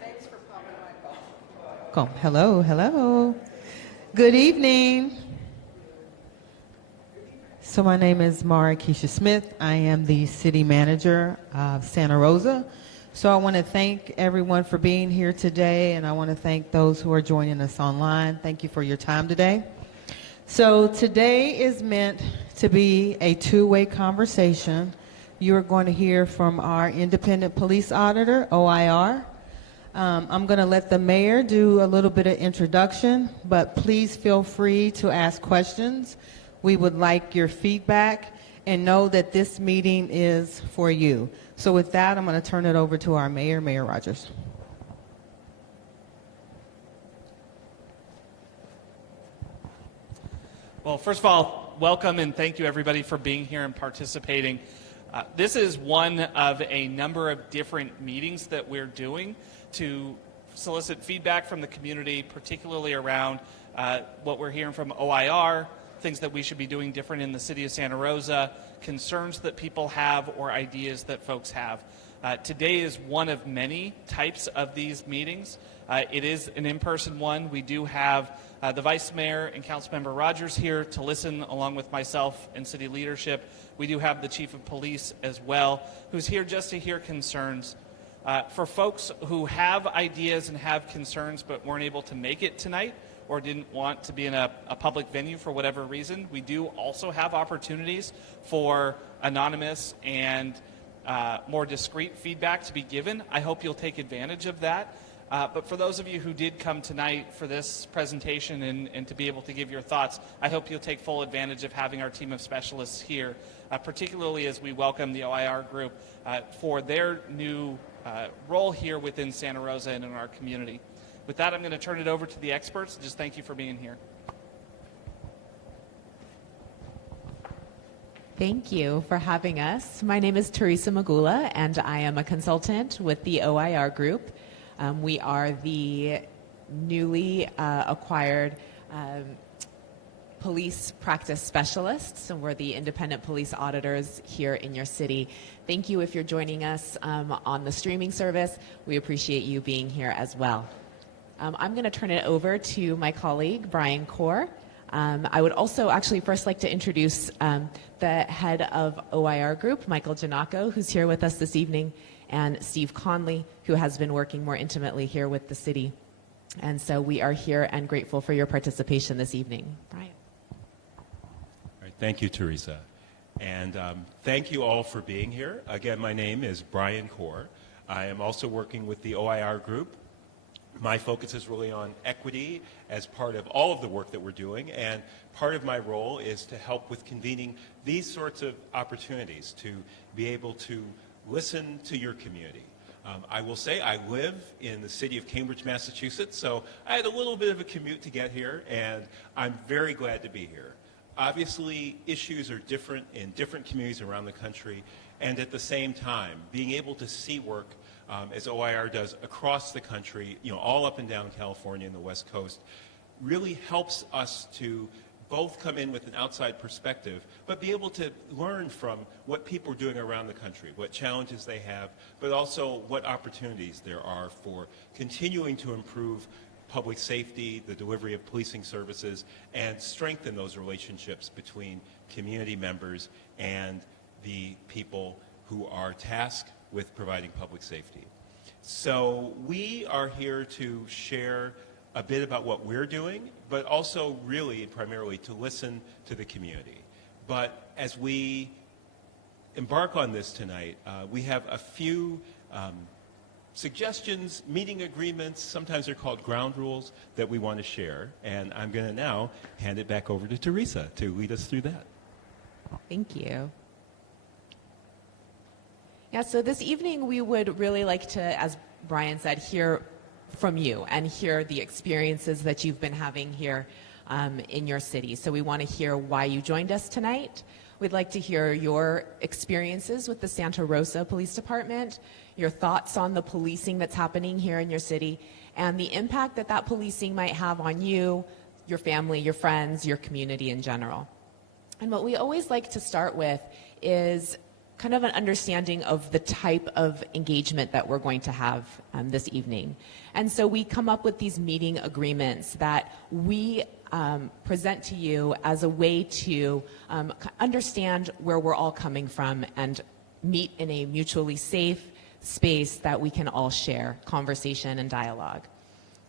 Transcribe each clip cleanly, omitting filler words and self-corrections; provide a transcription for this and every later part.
Thanks for popping my call. Hello, hello. Good evening. So my name is Mara Keisha Smith. I am the city manager of Santa Rosa. So I want to thank everyone for being here today, and I want to thank those who are joining us online. Thank you for your time today. So today is meant to be a two-way conversation. You're going to hear from our Independent Police Auditor, OIR. I'm going to let the mayor do a little bit of introduction, but please feel free to ask questions. We would like your feedback, and know that this meeting is for you. So with that, I'm going to turn it over to our mayor, Mayor Rogers. Well, first of all, welcome and thank you everybody for being here and participating. This is one of a number of different meetings that we're doing to solicit feedback from the community, particularly around what we're hearing from OIR, things that we should be doing different in the city of Santa Rosa, concerns that people have or ideas that folks have. Today is one of many types of these meetings. It is an in-person one. We do have the Vice Mayor and Councilmember Rogers here to listen along with myself and city leadership. We do have the Chief of Police as well, who's here just to hear concerns. For folks who have ideas and have concerns but weren't able to make it tonight or didn't want to be in a public venue for whatever reason, we do also have opportunities for anonymous and more discreet feedback to be given. I hope you'll take advantage of that. But for those of you who did come tonight for this presentation and to be able to give your thoughts, I hope you'll take full advantage of having our team of specialists here, particularly as we welcome the OIR Group for their new role here within Santa Rosa and in our community. With that, I'm going to turn it over to the experts. Just thank you for being here. Thank you for having us. My name is Teresa Magula, and I am a consultant with the OIR Group. We are the newly acquired police practice specialists, and we're the independent police auditors here in your city. Thank you if you're joining us on the streaming service. We appreciate you being here as well. I'm going to turn it over to my colleague, Brian Corr. I would also actually first like to introduce the head of OIR Group, Michael Giannacco, who's here with us this evening, and Steve Conley, who has been working more intimately here with the city. And so we are here and grateful for your participation this evening. Brian. All right, thank you, Teresa. And thank you all for being here. Again, my name is Brian Corr. I am also working with the OIR Group. My focus is really on equity as part of all of the work that we're doing, and part of my role is to help with convening these sorts of opportunities to be able to listen to your community. I will say I live in the city of Cambridge, Massachusetts, so I had a little bit of a commute to get here, and I'm very glad to be here. Obviously, issues are different in different communities around the country, and at the same time, being able to see work as OIR does across the country, all up and down California and the West Coast, really helps us to both come in with an outside perspective, but be able to learn from what people are doing around the country, what challenges they have, but also what opportunities there are for continuing to improve public safety, the delivery of policing services, and strengthen those relationships between community members and the people who are tasked with providing public safety. So we are here to share a bit about what we're doing, but also really and primarily to listen to the community. But as we embark on this tonight, we have a few suggestions, meeting agreements, sometimes they're called ground rules, that we want to share. And I'm going to now hand it back over to Teresa to lead us through that. Thank you. Yeah, so this evening we would really like to, as Brian said, hear from you and hear the experiences that you've been having here in your city. So we want to hear why you joined us tonight. We'd like to hear your experiences with the Santa Rosa Police Department, your thoughts on the policing that's happening here in your city, and the impact that that policing might have on you, your family, your friends, your community in general. And what we always like to start with is kind of an understanding of the type of engagement that we're going to have this evening. And so we come up with these meeting agreements that we present to you as a way to understand where we're all coming from and meet in a mutually safe space that we can all share conversation and dialogue.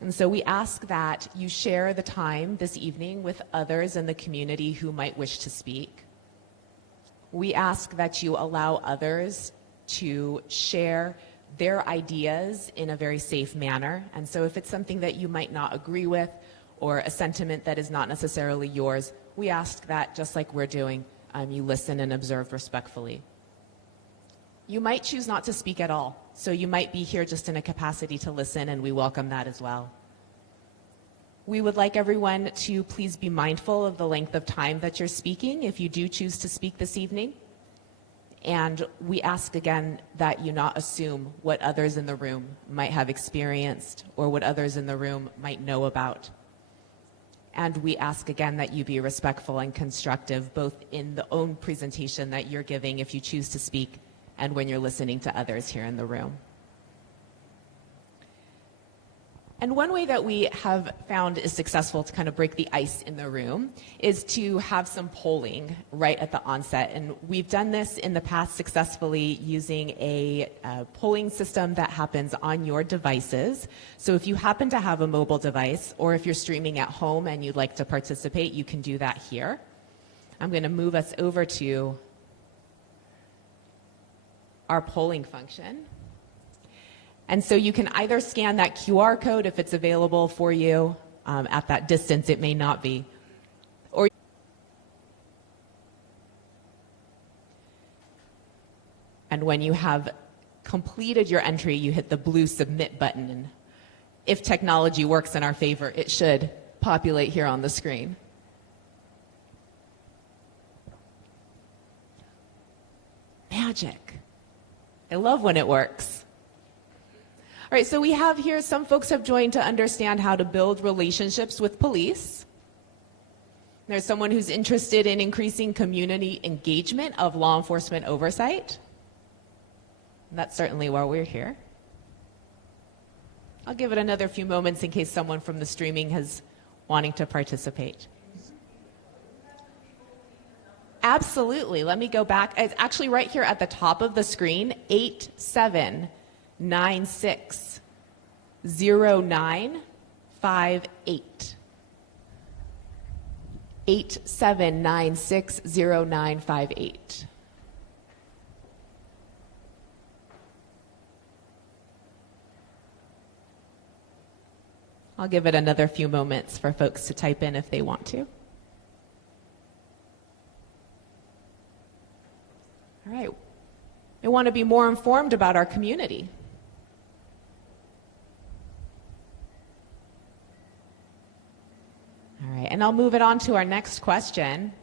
And so we ask that you share the time this evening with others in the community who might wish to speak. We ask that you allow others to share their ideas in a very safe manner. And so if it's something that you might not agree with or a sentiment that is not necessarily yours, we ask that, just like we're doing, you listen and observe respectfully. You might choose not to speak at all. So you might be here just in a capacity to listen, and we welcome that as well. We would like everyone to please be mindful of the length of time that you're speaking if you do choose to speak this evening. And we ask again that you not assume what others in the room might have experienced or what others in the room might know about. And we ask again that you be respectful and constructive, both in the own presentation that you're giving if you choose to speak and when you're listening to others here in the room. And one way that we have found is successful to kind of break the ice in the room is to have some polling right at the onset. And we've done this in the past successfully using a polling system that happens on your devices. So if you happen to have a mobile device, or if you're streaming at home and you'd like to participate, you can do that here. I'm going to move us over to our polling function. And so you can either scan that QR code if it's available for you. At that distance, it may not be. And when you have completed your entry, you hit the blue submit button. And if technology works in our favor, it should populate here on the screen. Magic. I love when it works. All right, so we have here, some folks have joined to understand how to build relationships with police. There's someone who's interested in increasing community engagement of law enforcement oversight. And that's certainly why we're here. I'll give it another few moments in case someone from the streaming is wanting to participate. Absolutely. Let me go back. It's actually right here at the top of the screen, 87960958. 87960958. I'll give it another few moments for folks to type in if they want to. All right. I want to be more informed about our community. All right, and I'll move it on to our next question,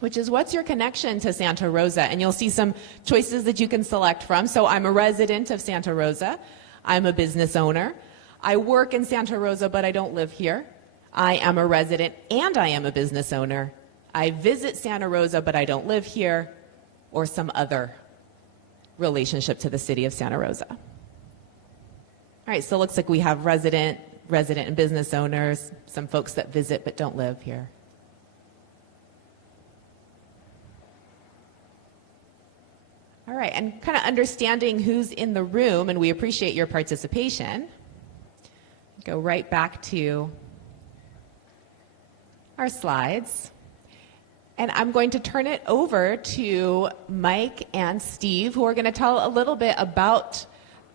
which is, what's your connection to Santa Rosa? And you'll see some choices that you can select from. So I'm a resident of Santa Rosa. I'm a business owner. I work in Santa Rosa, but I don't live here. I am a resident and I am a business owner. I visit Santa Rosa, but I don't live here, or some other relationship to the city of Santa Rosa. All right, so it looks like we have resident and business owners, some folks that visit but don't live here. All right, and kind of understanding who's in the room, and we appreciate your participation. Go right back to our slides. And I'm going to turn it over to Mike and Steve, who are going to tell a little bit about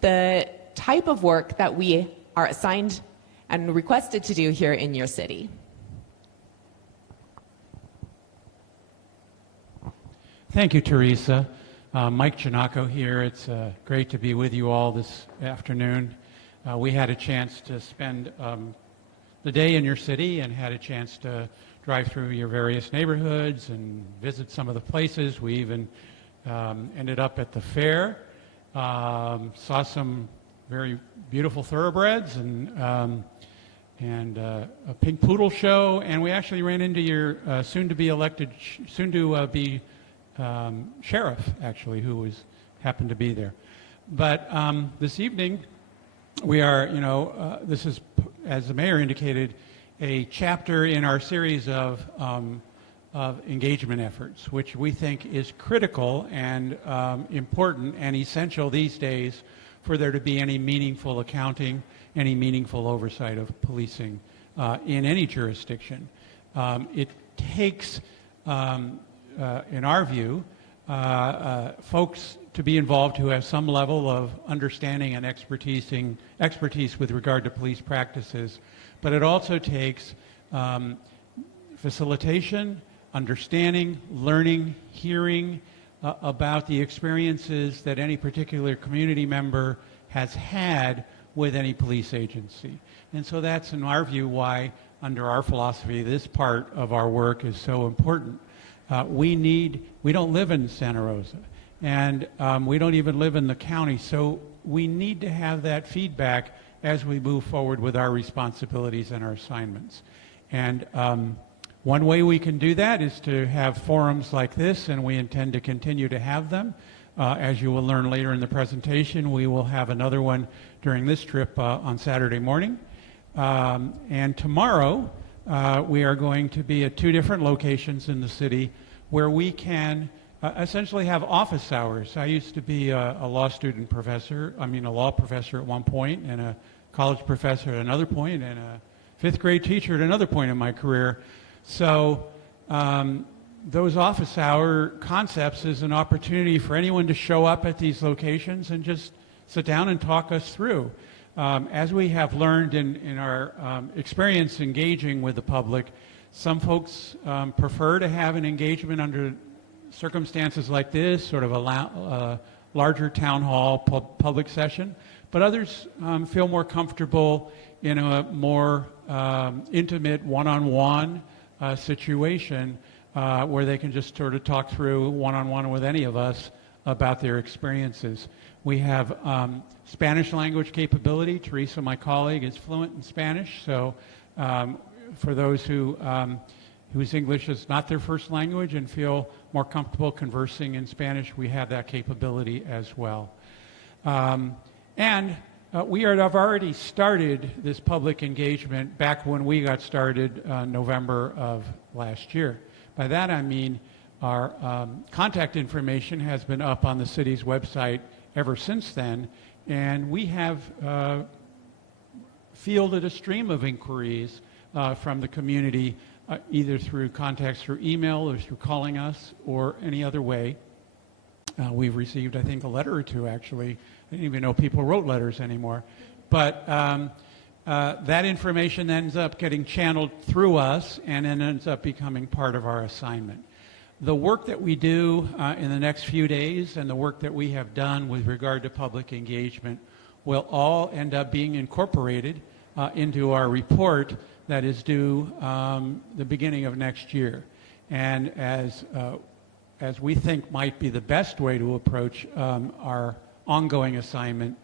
the type of work that we are assigned and requested to do here in your city. Thank you, Teresa. Mike Giannacco here. It's great to be with you all this afternoon. We had a chance to spend the day in your city and had a chance to drive through your various neighborhoods and visit some of the places. We even ended up at the fair, saw some very beautiful thoroughbreds and a pink poodle show, and we actually ran into your soon to be sheriff, actually, who happened to be there. But this evening, we are, this is, as the mayor indicated, a chapter in our series of engagement efforts, which we think is critical and important and essential these days for there to be any meaningful accounting, any meaningful oversight of policing in any jurisdiction. It takes, in our view, folks to be involved who have some level of understanding and expertise with regard to police practices, but it also takes facilitation, understanding, learning, hearing about the experiences that any particular community member has had with any police agency. And so that's, in our view, why, under our philosophy, this part of our work is so important. We don't live in Santa Rosa, and we don't even live in the county, so we need to have that feedback as we move forward with our responsibilities and our assignments. And one way we can do that is to have forums like this, and we intend to continue to have them. As you will learn later in the presentation, we will have another one during this trip on Saturday morning. And tomorrow, we are going to be at 2 different locations in the city where we can essentially have office hours. I used to be a law professor at one point, and a college professor at another point, and a 5th grade teacher at another point in my career. So those office hour concepts is an opportunity for anyone to show up at these locations and just sit down and talk us through. As we have learned in our experience engaging with the public, some folks prefer to have an engagement under circumstances like this, sort of a larger town hall public session, but others feel more comfortable in a more intimate one-on-one situation where they can just sort of talk through one-on-one with any of us about their experiences. We have Spanish language capability. Teresa, my colleague, is fluent in Spanish, so for those whose English is not their first language and feel more comfortable conversing in Spanish, we have that capability as well. And we have already started this public engagement back when we got started November of last year. By that I mean our contact information has been up on the city's website ever since then, and we have fielded a stream of inquiries from the community, either through contacts through email or through calling us or any other way. We've received, I think, a letter or two, actually. I didn't even know people wrote letters anymore. But that information ends up getting channeled through us and then ends up becoming part of our assignment. The work that we do in the next few days and the work that we have done with regard to public engagement will all end up being incorporated into our report that is due the beginning of next year. And as we think might be the best way to approach our ongoing assignment,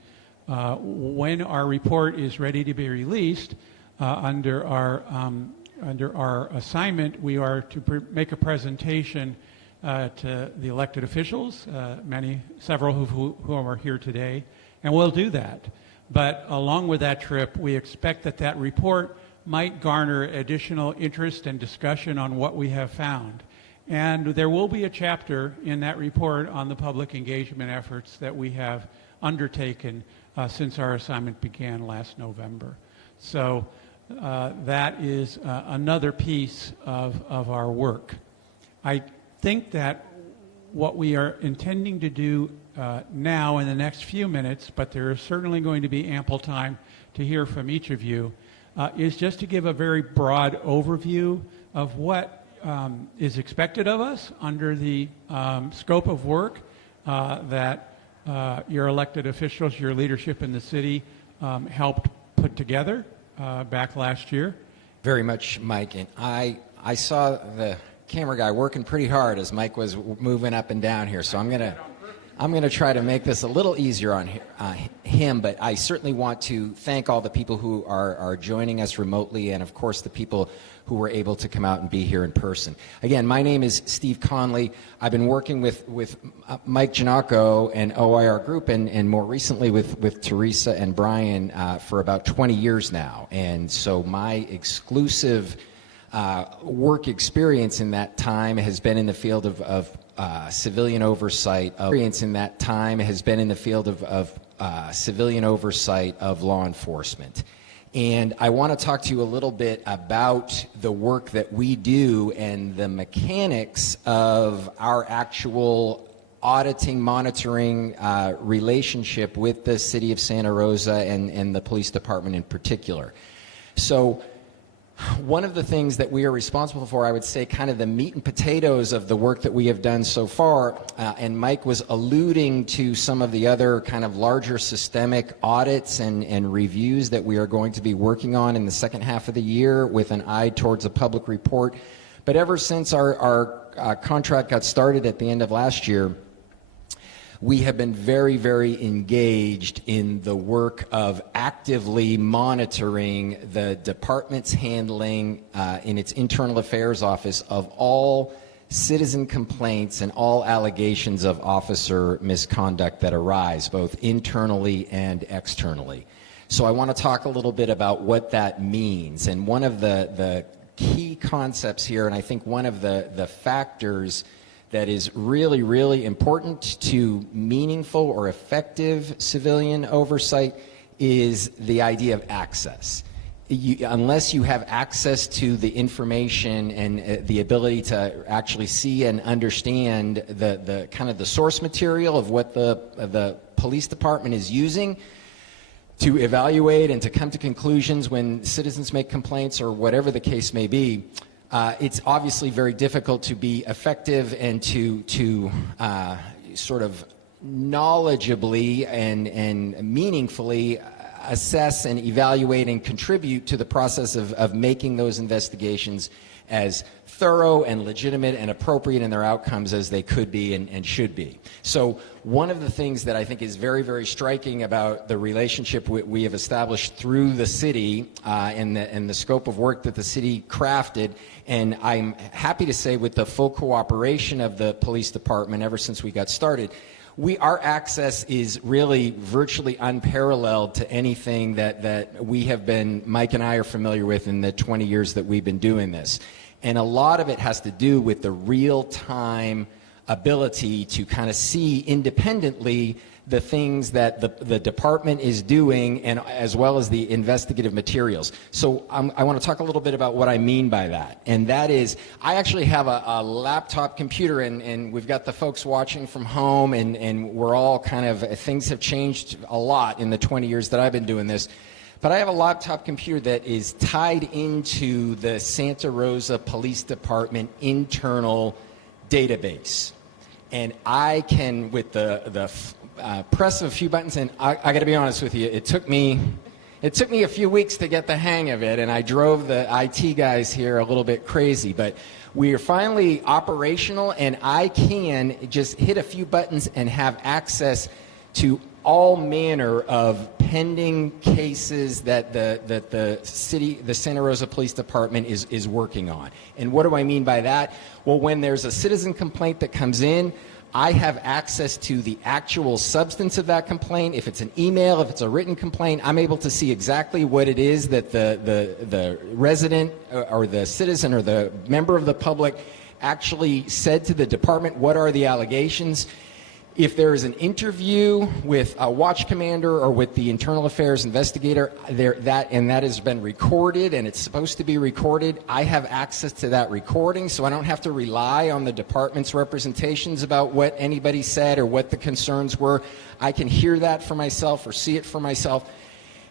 when our report is ready to be released under our assignment, we are to make a presentation to the elected officials, several who are here today, and we'll do that. But along with that trip, we expect that report might garner additional interest and discussion on what we have found. And there will be a chapter in that report on the public engagement efforts that we have undertaken since our assignment began last November. So that is another piece of our work. I think that what we are intending to do now in the next few minutes, but there is certainly going to be ample time to hear from each of you, is just to give a very broad overview of what is expected of us under the scope of work that your elected officials, your leadership in the city helped put together back last year. Very much, Mike. And I saw the camera guy working pretty hard as Mike was moving up and down here. So I'm going to I'm going to try to make this a little easier on him, but I certainly want to thank all the people who are joining us remotely, and of course the people who were able to come out and be here in person. Again, my name is Steve Conley. I've been working with Mike Giannacco and OIR Group, and more recently with Teresa and Brian for about 20 years now. And so my exclusive work experience in that time has been in the field of civilian oversight. Civilian oversight of law enforcement. And I want to talk to you a little bit about the work that we do and the mechanics of our actual auditing, monitoring relationship with the city of Santa Rosa and the police department in particular. So one of the things that we are responsible for, I would say, kind of the meat and potatoes of the work that we have done so far, and Mike was alluding to some of the other kind of larger systemic audits and reviews that we are going to be working on in the second half of the year with an eye towards a public report. But ever since our contract got started at the end of last year, we have been very, very engaged in the work of actively monitoring the department's handling in its internal affairs office of all citizen complaints and all allegations of officer misconduct that arise, both internally and externally. So I want to talk a little bit about what that means. And one of the key concepts here, and I think one of the factors that is really, really important to meaningful or effective civilian oversight is the idea of access. Unless you have access to the information and the ability to actually see and understand the kind of the source material of what the police department is using to evaluate and to come to conclusions when citizens make complaints or whatever the case may be, it's obviously very difficult to be effective and to sort of knowledgeably and meaningfully assess and evaluate and contribute to the process of making those investigations as thorough and legitimate and appropriate in their outcomes as they could be and should be. So one of the things that I think is very, very striking about the relationship we have established through the city and the scope of work that the city crafted, and I'm happy to say with the full cooperation of the police department ever since we got started, our access is really virtually unparalleled to anything that we have been, Mike and I are familiar with in the 20 years that we've been doing this. And a lot of it has to do with the real-time ability to kind of see independently the things that the department is doing, and as well as the investigative materials. So I want to talk a little bit about what I mean by that. And that is, I actually have a laptop computer, and we've got the folks watching from home, and we're all kind of, things have changed a lot in the 20 years that I've been doing this. But I have a laptop computer that is tied into the Santa Rosa Police Department internal database. And I can, with the press of a few buttons, and I got to be honest with you, it took me a few weeks to get the hang of it, and I drove the IT guys here a little bit crazy. But we are finally operational, and I can just hit a few buttons and have access to all manner of pending cases that the Santa Rosa Police Department is working on. And what do I mean by that? Well, when there's a citizen complaint that comes in, I have access to the actual substance of that complaint. If it's an email, if it's a written complaint, I'm able to see exactly what it is that the resident or the citizen or the member of the public actually said to the department. What are the allegations? If there is an interview with a watch commander or with the internal affairs investigator, that has been recorded and it's supposed to be recorded, I have access to that recording, so I don't have to rely on the department's representations about what anybody said or what the concerns were. I can hear that for myself or see it for myself.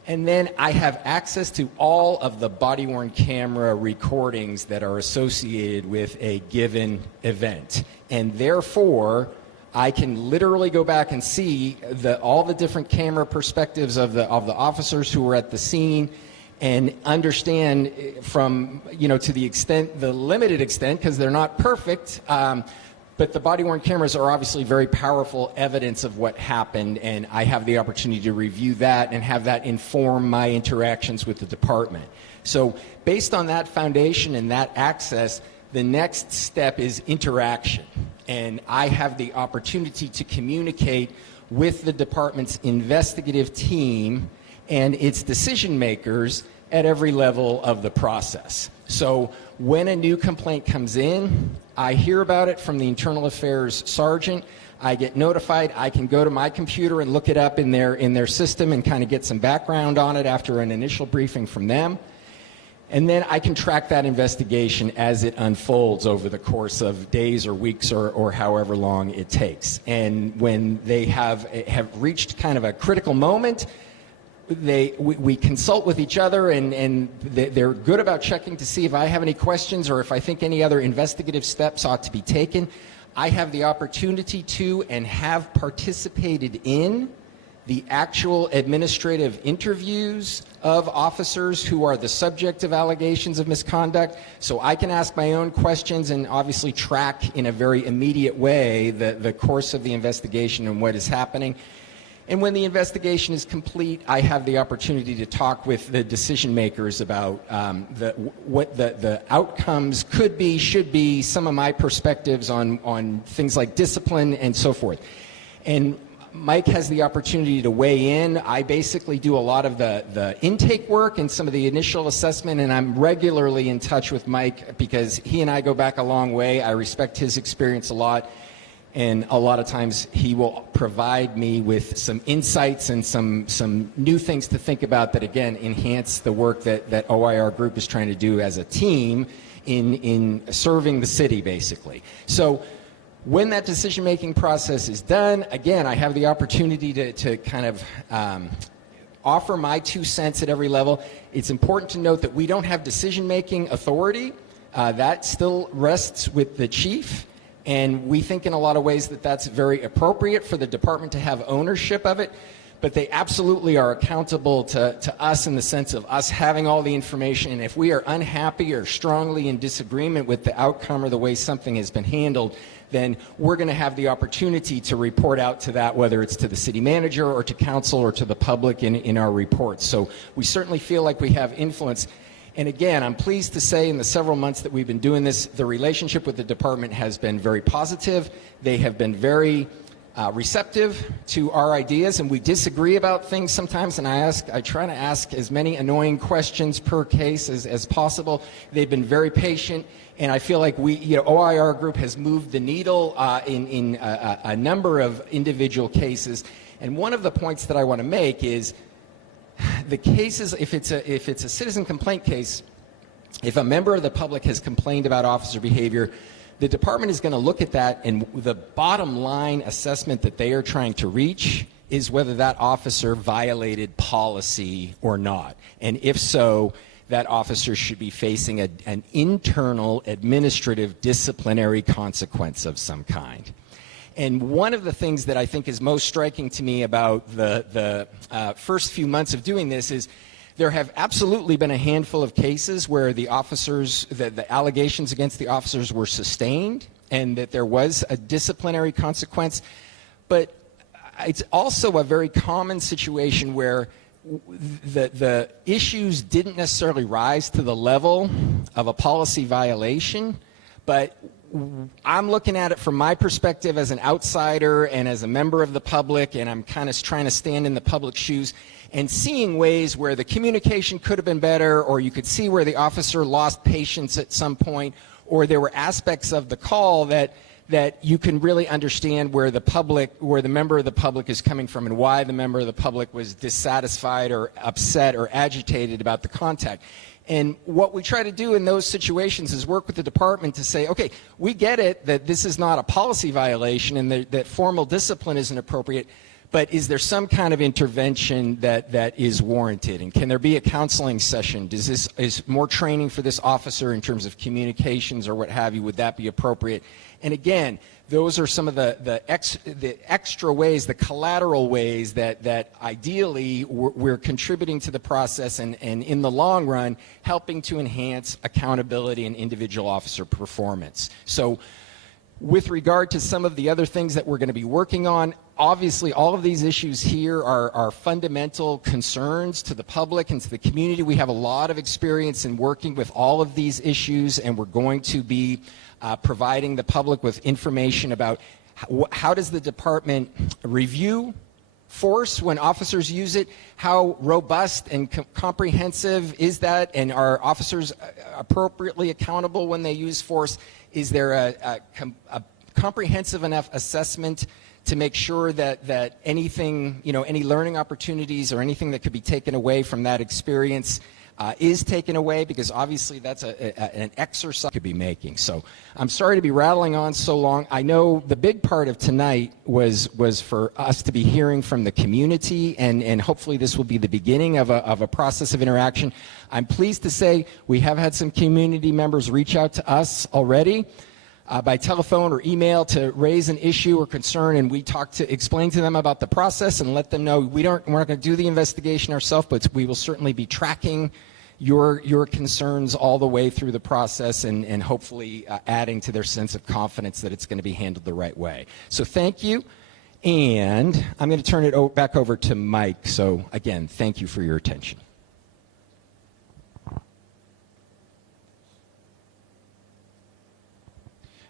And then I have access to all of the body-worn camera recordings that are associated with a given event. And therefore, I can literally go back and see all the different camera perspectives of the officers who were at the scene, and understand from, to the limited extent, because they're not perfect, But the body-worn cameras are obviously very powerful evidence of what happened, and I have the opportunity to review that and have that inform my interactions with the department. So based on that foundation and that access, the next step is interaction. And I have the opportunity to communicate with the department's investigative team and its decision makers at every level of the process. So when a new complaint comes in, I hear about it from the internal affairs sergeant. I get notified. I can go to my computer and look it up in their system and kind of get some background on it after an initial briefing from them. And then I can track that investigation as it unfolds over the course of days or weeks or however long it takes. And when they have reached kind of a critical moment, we consult with each other, and they're good about checking to see if I have any questions or if I think any other investigative steps ought to be taken. I have the opportunity to and have participated in the actual administrative interviews of officers who are the subject of allegations of misconduct, so I can ask my own questions and obviously track in a very immediate way the course of the investigation and what is happening. And when the investigation is complete, I have the opportunity to talk with the decision makers about what the outcomes could be, should be, some of my perspectives on things like discipline and so forth. And Mike has the opportunity to weigh in. I basically do a lot of the intake work and some of the initial assessment, and I'm regularly in touch with Mike because he and I go back a long way. I respect his experience a lot, and a lot of times he will provide me with some insights and some new things to think about that, again, enhance the work that OIR Group is trying to do as a team in serving the city, basically. So when that decision-making process is done, again, I have the opportunity to kind of offer my 2 cents at every level. It's important to note that we don't have decision-making authority. That still rests with the chief, and we think in a lot of ways that that's very appropriate for the department to have ownership of it, but they absolutely are accountable to us in the sense of us having all the information, and if we are unhappy or strongly in disagreement with the outcome or the way something has been handled, then we're going to have the opportunity to report out to that, whether it's to the city manager or to council or to the public in our reports. So we certainly feel like we have influence. And again, I'm pleased to say in the several months that we've been doing this, the relationship with the department has been very positive. They have been very receptive to our ideas, and we disagree about things sometimes, and I try to ask as many annoying questions per case as possible. They've been very patient, and I feel like OIR Group has moved the needle in a number of individual cases. And one of the points that I want to make is the cases, if it's a citizen complaint case, if a member of the public has complained about officer behavior, the department is going to look at that, and the bottom line assessment that they are trying to reach is whether that officer violated policy or not. And if so, that officer should be facing an internal administrative disciplinary consequence of some kind. And one of the things that I think is most striking to me about the first few months of doing this is there have absolutely been a handful of cases where the officers, the allegations against the officers were sustained and that there was a disciplinary consequence. But it's also a very common situation where the issues didn't necessarily rise to the level of a policy violation, but I'm looking at it from my perspective as an outsider and as a member of the public, and I'm kind of trying to stand in the public's shoes and seeing ways where the communication could have been better, or you could see where the officer lost patience at some point, or there were aspects of the call that you can really understand where the member of the public is coming from and why the member of the public was dissatisfied or upset or agitated about the contact. And what we try to do in those situations is work with the department to say, okay, we get it that this is not a policy violation and that formal discipline isn't appropriate, but is there some kind of intervention that is warranted? And can there be a counseling session? Is more training for this officer in terms of communications or what have you, would that be appropriate? And again, those are some of the extra ways, the collateral ways that ideally we're contributing to the process and in the long run helping to enhance accountability and individual officer performance. So With regard to some of the other things that we're going to be working on, obviously all of these issues here are fundamental concerns to the public and to the community. We have a lot of experience in working with all of these issues, and we're going to be providing the public with information about how does the department review force when officers use it, how robust and comprehensive is that, and are officers appropriately accountable when they use force? Is there a comprehensive enough assessment to make sure that anything, any learning opportunities or anything that could be taken away from that experience is taken away? Because obviously that's an exercise could be making. So I'm sorry to be rattling on so long. I know the big part of tonight was for us to be hearing from the community, and hopefully this will be the beginning of a process of interaction. I'm pleased to say we have had some community members reach out to us already by telephone or email to raise an issue or concern, and we explain to them about the process and let them know we're not going to do the investigation ourselves, but we will certainly be tracking your concerns all the way through the process, and hopefully adding to their sense of confidence that it's going to be handled the right way. So thank you, and I'm going to turn it back over to Mike. So again, thank you for your attention.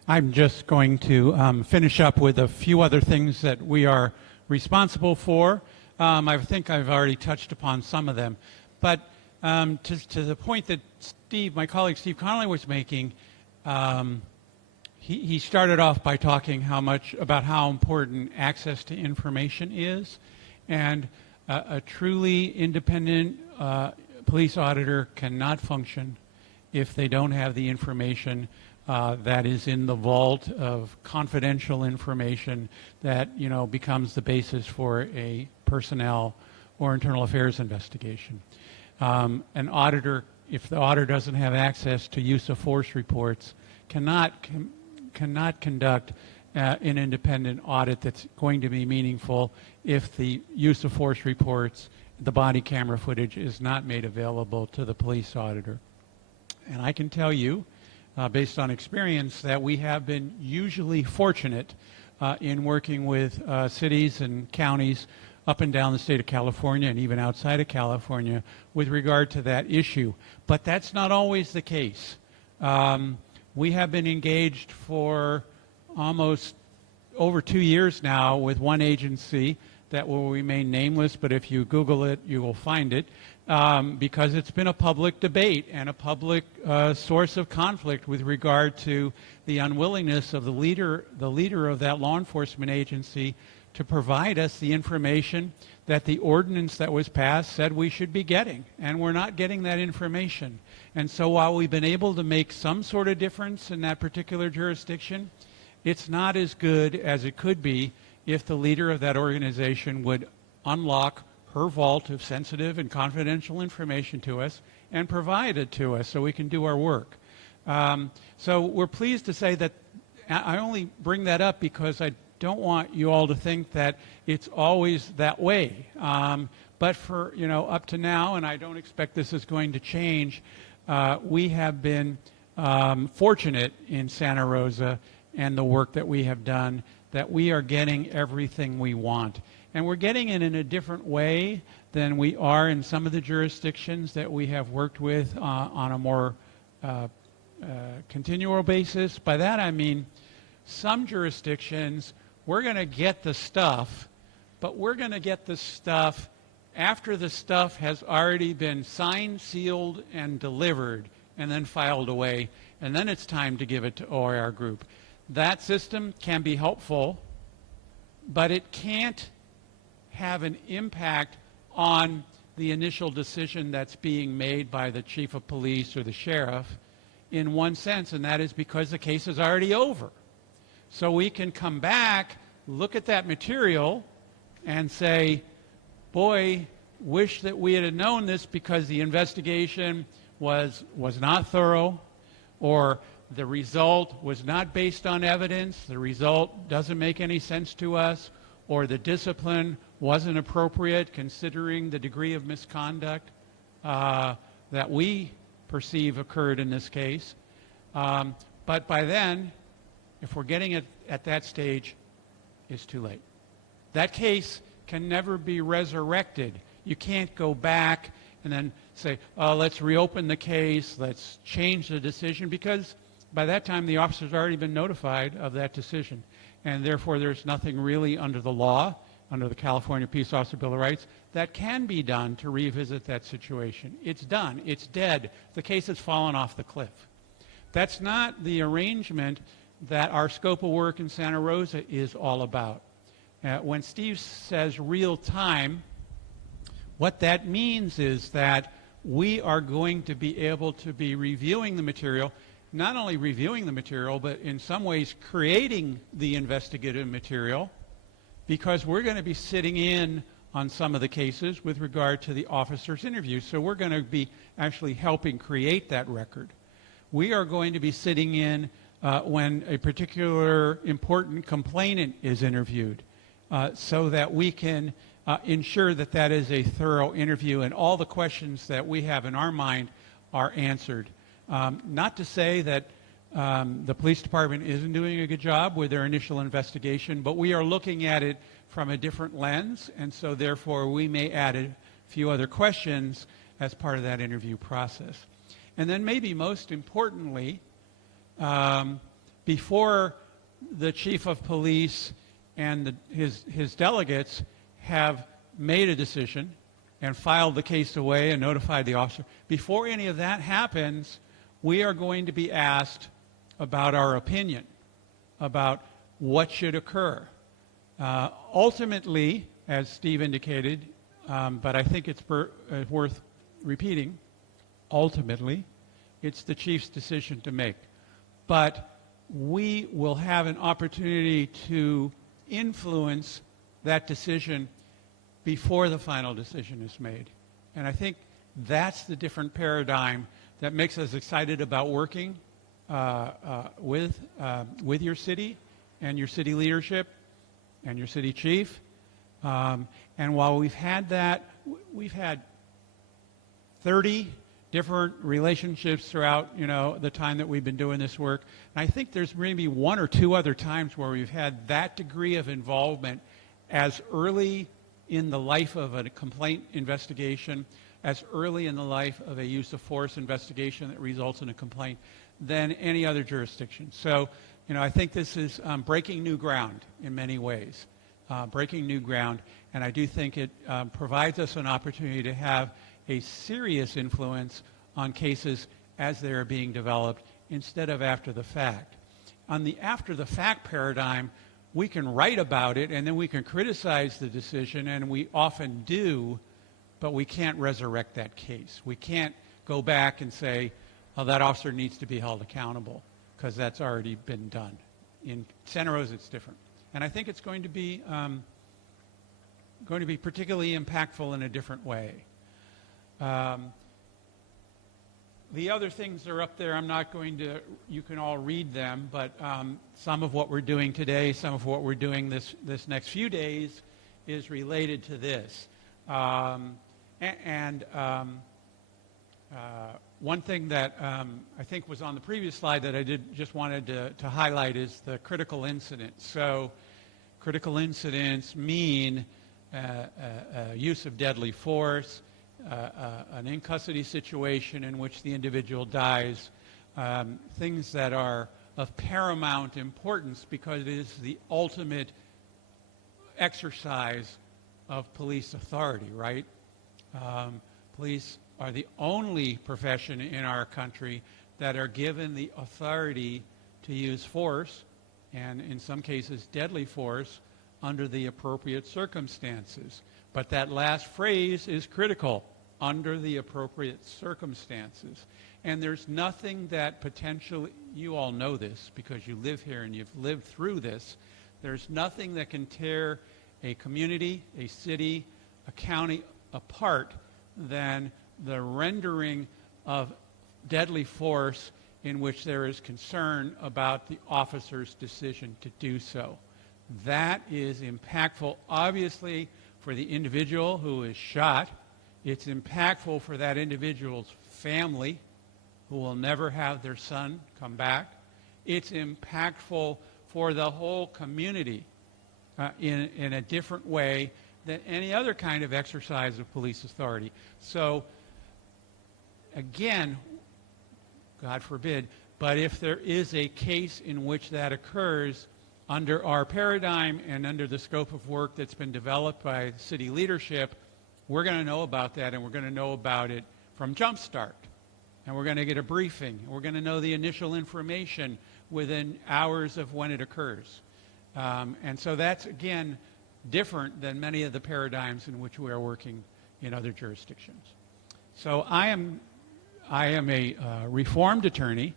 I'm just going to finish up with a few other things that we are responsible for. I think I've already touched upon some of them. But to the point that my colleague Steve Conley was making, he started off by talking about how important access to information is. And a truly independent police auditor cannot function if they don't have the information that is in the vault of confidential information that becomes the basis for a personnel or internal affairs investigation. An auditor, if the auditor doesn't have access to use of force reports, cannot conduct an independent audit that's going to be meaningful if the use of force reports, the body camera footage, is not made available to the police auditor. And I can tell you, based on experience, that we have been usually fortunate in working with cities and counties up and down the state of California and even outside of California with regard to that issue. But that's not always the case. We have been engaged for almost over 2 years now with one agency that will remain nameless, but if you Google it, you will find it, because it's been a public debate and a public source of conflict with regard to the unwillingness of the leader of that law enforcement agency to provide us the information that the ordinance that was passed said we should be getting, and we're not getting that information. And so while we've been able to make some sort of difference in that particular jurisdiction, it's not as good as it could be if the leader of that organization would unlock her vault of sensitive and confidential information to us and provide it to us so we can do our work. So we're pleased to say that I only bring that up because I don't want you all to think that it's always that way. But for, up to now, and I don't expect this is going to change, we have been fortunate in Santa Rosa and the work that we have done, that we are getting everything we want. And we're getting it in a different way than we are in some of the jurisdictions that we have worked with on a more continual basis. By that I mean some jurisdictions, we're going to get the stuff, but we're going to get the stuff after the stuff has already been signed, sealed, and delivered, and then filed away, and then it's time to give it to OIR Group. That system can be helpful, but it can't have an impact on the initial decision that's being made by the chief of police or the sheriff in one sense, and that is because the case is already over. So we can come back, look at that material, and say, boy, wish that we had known this because the investigation was not thorough, or the result was not based on evidence, the result doesn't make any sense to us, or the discipline wasn't appropriate considering the degree of misconduct that we perceive occurred in this case. But by then, if we're getting it at that stage, it's too late. That case can never be resurrected. You can't go back and then say, oh, let's reopen the case, let's change the decision, because by that time the officer's already been notified of that decision. And therefore there's nothing really under the law, under the California Peace Officer Bill of Rights, that can be done to revisit that situation. It's done. It's dead. The case has fallen off the cliff. That's not the arrangement that our scope of work in Santa Rosa is all about. When Steve says real time, what that means is that we are going to be able to be reviewing the material, not only reviewing the material, but in some ways creating the investigative material, because we're going to be sitting in on some of the cases with regard to the officer's interviews. So we're going to be actually helping create that record. We are going to be sitting in when a particular important complainant is interviewed, so that we can ensure that that is a thorough interview and all the questions that we have in our mind are answered. Not to say that the police department isn't doing a good job with their initial investigation, but we are looking at it from a different lens, and so therefore we may add a few other questions as part of that interview process. And then maybe most importantly, before the chief of police and his delegates have made a decision and filed the case away and notified the officer, before any of that happens, we are going to be asked about our opinion, about what should occur. Ultimately, as Steve indicated, but I think it's worth repeating, ultimately, it's the chief's decision to make. But we will have an opportunity to influence that decision before the final decision is made. And I think that's the different paradigm that makes us excited about working with your city and your city leadership and your city chief. And while we've had that, we've had 30 different relationships throughout, the time that we've been doing this work. And I think there's maybe one or two other times where we've had that degree of involvement as early in the life of a complaint investigation, as early in the life of a use of force investigation that results in a complaint than any other jurisdiction. So, I think this is breaking new ground in many ways, breaking new ground, and I do think it provides us an opportunity to have a serious influence on cases as they are being developed instead of after the fact. On the after the fact paradigm, we can write about it and then we can criticize the decision, and we often do, but we can't resurrect that case. We can't go back and say, oh, that officer needs to be held accountable, because that's already been done. In Santa Rosa, it's different. And I think it's going to be particularly impactful in a different way. The other things are up there. I'm not going to, you can all read them, but some of what we're doing today, some of what we're doing this next few days is related to this. One thing that I think was on the previous slide that I just wanted to highlight is the critical incidents. So critical incidents mean use of deadly force, an in-custody situation in which the individual dies, things that are of paramount importance because it is the ultimate exercise of police authority, right? Police are the only profession in our country that are given the authority to use force, and in some cases deadly force, under the appropriate circumstances. But that last phrase is critical, under the appropriate circumstances. And there's nothing that potentially, you all know this because you live here and you've lived through this, there's nothing that can tear a community, a city, a county apart than the rendering of deadly force in which there is concern about the officer's decision to do so. That is impactful, obviously, for the individual who is shot. It's impactful for that individual's family, who will never have their son come back. It's impactful for the whole community in a different way than any other kind of exercise of police authority. So, again, God forbid, but if there is a case in which that occurs under our paradigm and under the scope of work that's been developed by city leadership, we're going to know about that, and we're going to know about it from Jumpstart. And we're going to get a briefing. We're going to know the initial information within hours of when it occurs. And so that's, again, different than many of the paradigms in which we are working in other jurisdictions. So I am a reformed attorney.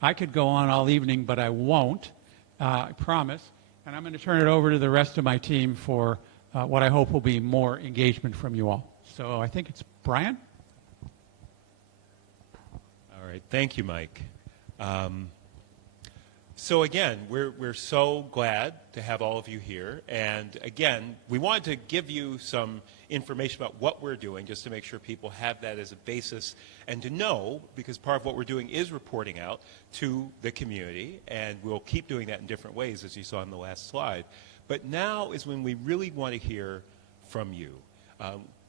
I could go on all evening, but I won't, I promise. And I'm going to turn it over to the rest of my team for what I hope will be more engagement from you all. So I think it's Brian. All right, thank you, Mike. So again, we're so glad to have all of you here. And again, we wanted to give you some information about what we're doing just to make sure people have that as a basis and to know, because part of what we're doing is reporting out to the community, and we'll keep doing that in different ways, as you saw in the last slide. But now is when we really want to hear from you.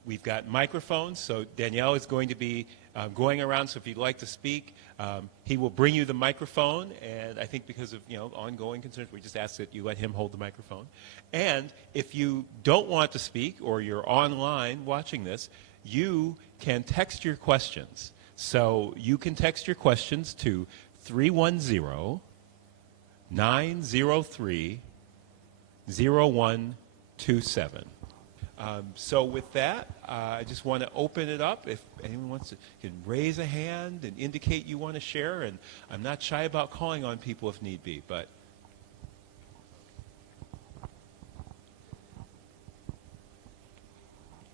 We've got microphones, so Danielle is going to be going around, so if you'd like to speak, he will bring you the microphone, and I think because of ongoing concerns, we just ask that you let him hold the microphone. And if you don't want to speak or you're online watching this, you can text your questions. So you can text your questions to 310-903-0127. So with that, I just want to open it up. If anyone wants to, you can raise a hand and indicate you want to share. And I'm not shy about calling on people if need be. But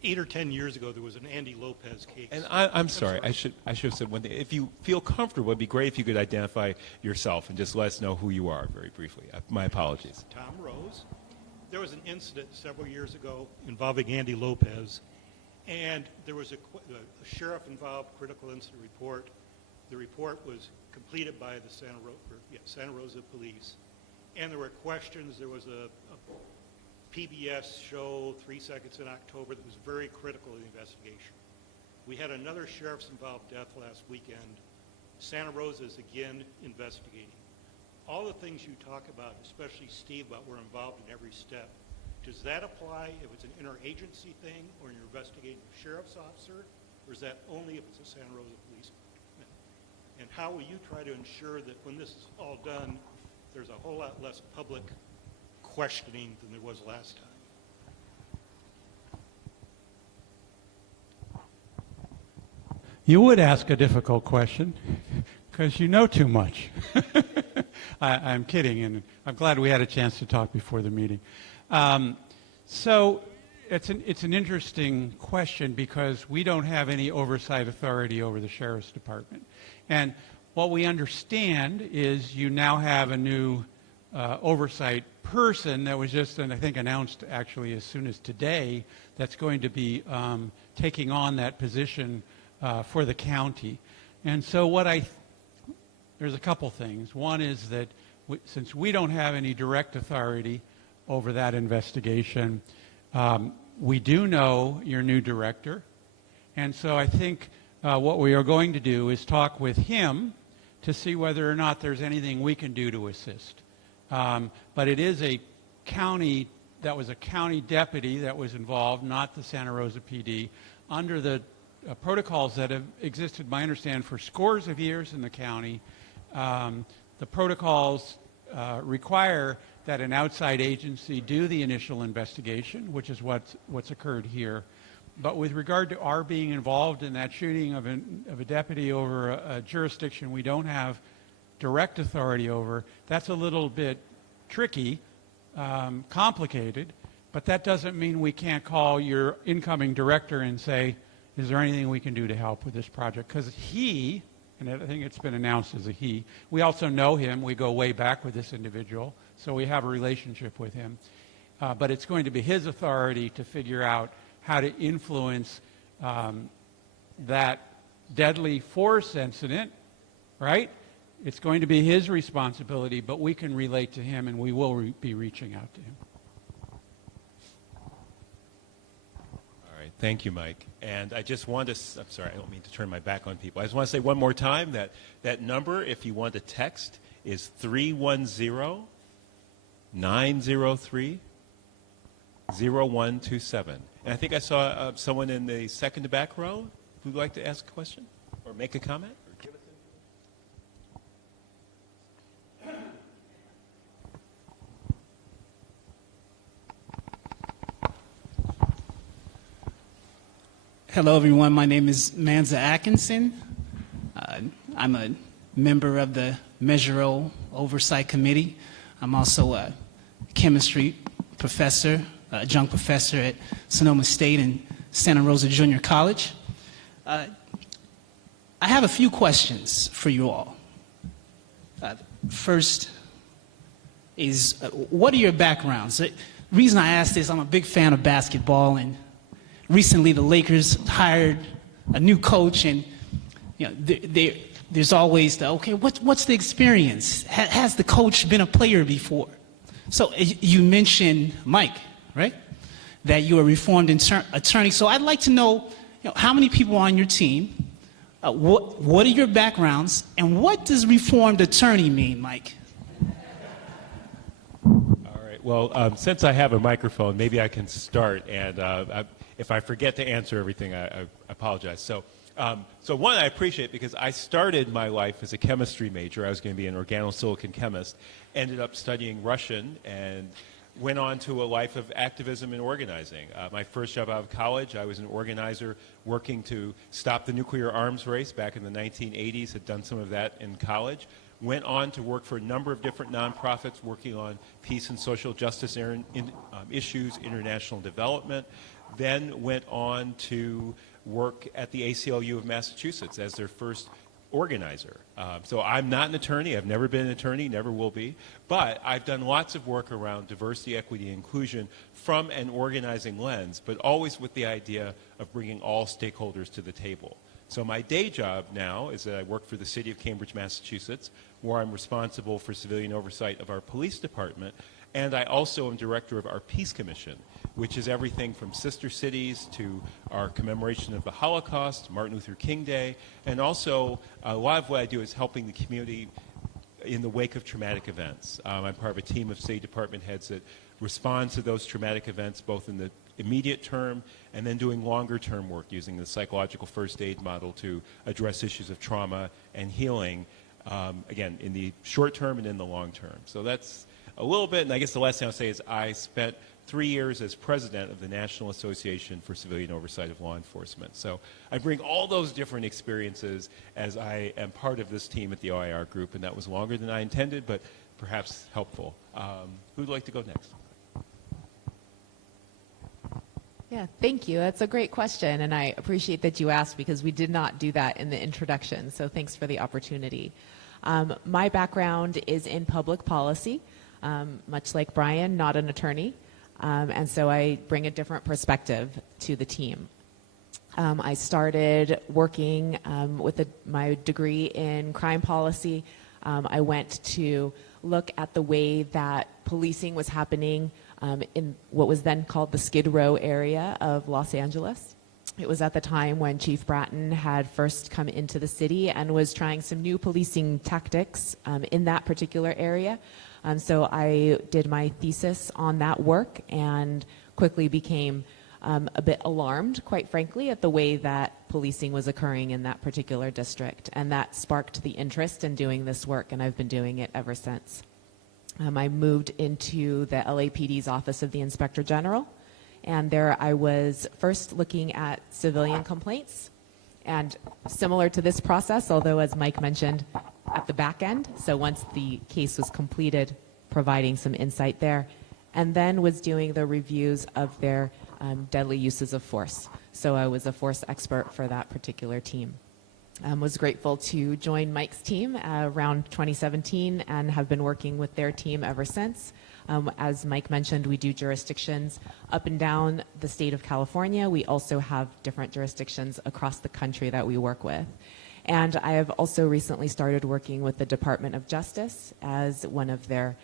8 or 10 years ago, there was an Andy Lopez case. And I'm sorry, I should have said one thing. If you feel comfortable, it'd be great if you could identify yourself and just let us know who you are very briefly. My apologies. Tom Rose. There was an incident several years ago involving Andy Lopez, and there was a sheriff-involved critical incident report. The report was completed by the Santa Rosa Police, and there were questions. There was a PBS show, 3 Seconds in October, that was very critical of the investigation. We had another sheriff's-involved death last weekend. Santa Rosa is again investigating. All the things you talk about, especially Steve, about we're involved in every step, does that apply if it's an interagency thing or you're investigating a sheriff's officer, or is that only if it's a Santa Rosa police department? And how will you try to ensure that when this is all done, there's a whole lot less public questioning than there was last time? You would ask a difficult question because you know too much. I'm kidding, and I'm glad we had a chance to talk before the meeting. So it's an interesting question because we don't have any oversight authority over the Sheriff's Department. And what we understand is you now have a new oversight person that was just, and I think announced actually as soon as today, that's going to be taking on that position for the county. And so there's a couple things. One is that since we don't have any direct authority over that investigation, we do know your new director. And so I think what we are going to do is talk with him to see whether or not there's anything we can do to assist. But it is a county deputy that was involved, not the Santa Rosa PD, under the protocols that have existed, I understand, for scores of years in the county. The protocols require that an outside agency do the initial investigation, which is what's occurred here. But with regard to our being involved in that shooting of a deputy over a jurisdiction we don't have direct authority over, that's a little bit tricky, complicated, but that doesn't mean we can't call your incoming director and say, is there anything we can do to help with this project? Because he, and I think it's been announced as a he, we also know him, we go way back with this individual, so we have a relationship with him. But it's going to be his authority to figure out how to influence that deadly force incident, right? it's going to be his responsibility, but we can relate to him, and we will be reaching out to him. All right, thank you, Mike. And I just want to, I'm sorry, I don't mean to turn my back on people. I just want to say one more time that that number, if you want to text, is 310-903-0127. And I think I saw someone in the second to back row who'd like to ask a question or make a comment. Or give us Hello, everyone. My name is Manza Atkinson. I'm a member of the Measure O Oversight Committee. I'm also a chemistry professor, adjunct professor at Sonoma State and Santa Rosa Junior College. I have a few questions for you all. First is, what are your backgrounds? The reason I ask this, I'm a big fan of basketball, and recently the Lakers hired a new coach, and there's always the, okay, what's the experience? Has the coach been a player before? So you mentioned, Mike, right, that you're a reformed attorney. So I'd like to know, how many people are on your team? What are your backgrounds? And what does reformed attorney mean, Mike? All right. Well, since I have a microphone, maybe I can start. And if I forget to answer everything, I apologize. So one, I appreciate, because I started my life as a chemistry major. I was going to be an organosilicon chemist, ended up studying Russian, and went on to a life of activism and organizing. My first job out of college, I was an organizer working to stop the nuclear arms race back in the 1980s, had done some of that in college. Went on to work for a number of different nonprofits working on peace and social justice issues, international development. Then went on to work at the ACLU of Massachusetts as their first organizer. So I'm not an attorney. I've never been an attorney, never will be. But I've done lots of work around diversity, equity, and inclusion from an organizing lens, but always with the idea of bringing all stakeholders to the table. So my day job now is that I work for the city of Cambridge, Massachusetts, where I'm responsible for civilian oversight of our police department. And I also am director of our Peace Commission, which is everything from sister cities to our commemoration of the Holocaust, Martin Luther King Day, and also a lot of what I do is helping the community in the wake of traumatic events. I'm part of a team of State Department heads that respond to those traumatic events both in the immediate term and then doing longer term work using the psychological first aid model to address issues of trauma and healing, again, in the short term and in the long term. So that's a little bit, and I guess the last thing I'll say is I spent 3 years as president of the National Association for Civilian Oversight of Law Enforcement. So I bring all those different experiences as I am part of this team at the OIR Group, and that was longer than I intended, but perhaps helpful. Who'd like to go next? Yeah, thank you. That's a great question, and I appreciate that you asked because we did not do that in the introduction, so thanks for the opportunity. My background is in public policy, much like Brian, not an attorney. And so I bring a different perspective to the team. I started working with my degree in crime policy. I went to look at the way that policing was happening in what was then called the Skid Row area of Los Angeles. It was at the time when Chief Bratton had first come into the city and was trying some new policing tactics in that particular area. So I did my thesis on that work and quickly became a bit alarmed, quite frankly, at the way that policing was occurring in that particular district. And that sparked the interest in doing this work, and I've been doing it ever since. I moved into the LAPD's Office of the Inspector General, and there I was first looking at civilian complaints. And similar to this process, although as Mike mentioned, at the back end, so once the case was completed, providing some insight there, and then was doing the reviews of their deadly uses of force. So I was a force expert for that particular team. Was grateful to join Mike's team around 2017 and have been working with their team ever since. As Mike mentioned, we do jurisdictions up and down the state of California. We also have different jurisdictions across the country that we work with. And I have also recently started working with the Department of Justice as one of their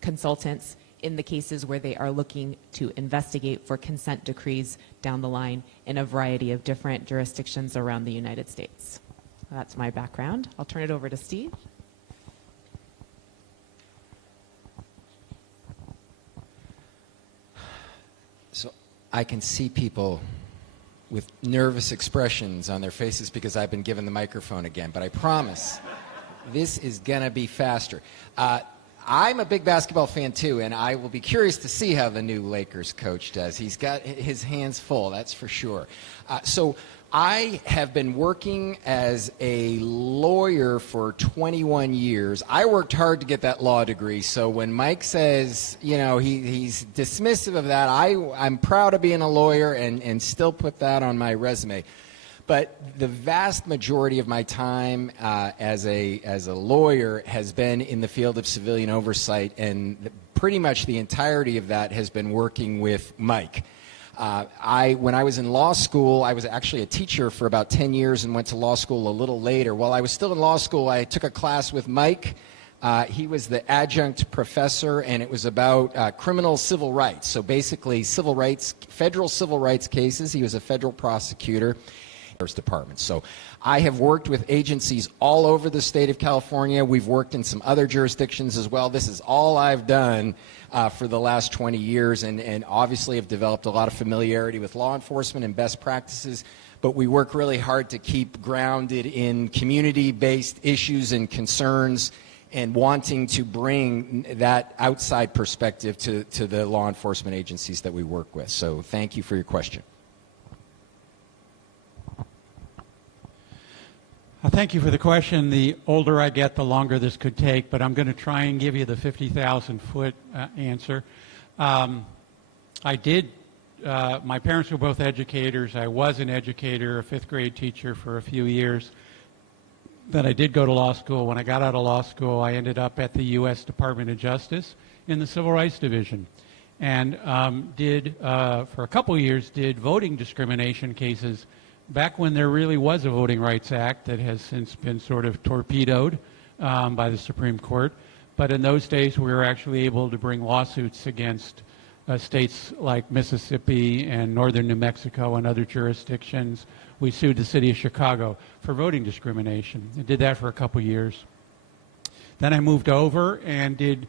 consultants in the cases where they are looking to investigate for consent decrees down the line in a variety of different jurisdictions around the United States. That's my background. I'll turn it over to Steve. So I can see people with nervous expressions on their faces because I've been given the microphone again, but I promise this is going to be faster. I'm a big basketball fan too, and I will be curious to see how the new Lakers coach does. He's got his hands full, that's for sure. So I have been working as a lawyer for 21 years. I worked hard to get that law degree, so when Mike says, you know, he's dismissive of that, I'm proud of being a lawyer and still put that on my resume. But the vast majority of my time as a lawyer has been in the field of civilian oversight, and pretty much the entirety of that has been working with Mike. When I was in law school, I was actually a teacher for about 10 years and went to law school a little later. While I was still in law school, I took a class with Mike. He was the adjunct professor, and it was about criminal civil rights. So basically civil rights, federal civil rights cases. He was a federal prosecutor. Department. So I have worked with agencies all over the state of California. We've worked in some other jurisdictions as well. This is all I've done for the last 20 years, and obviously have developed a lot of familiarity with law enforcement and best practices, but we work really hard to keep grounded in community-based issues and concerns and wanting to bring that outside perspective to the law enforcement agencies that we work with. So thank you for your question. Thank you for the question. The older I get, the longer this could take, but I'm going to try and give you the 50,000-foot answer. My parents were both educators. I was an educator, a fifth-grade teacher for a few years. Then I did go to law school. When I got out of law school, I ended up at the U.S. Department of Justice in the Civil Rights Division, and for a couple years, did voting discrimination cases back when there really was a Voting Rights Act that has since been sort of torpedoed by the Supreme Court. But in those days, we were actually able to bring lawsuits against states like Mississippi and northern New Mexico and other jurisdictions. We sued the city of Chicago for voting discrimination. I did that for a couple years. Then I moved over and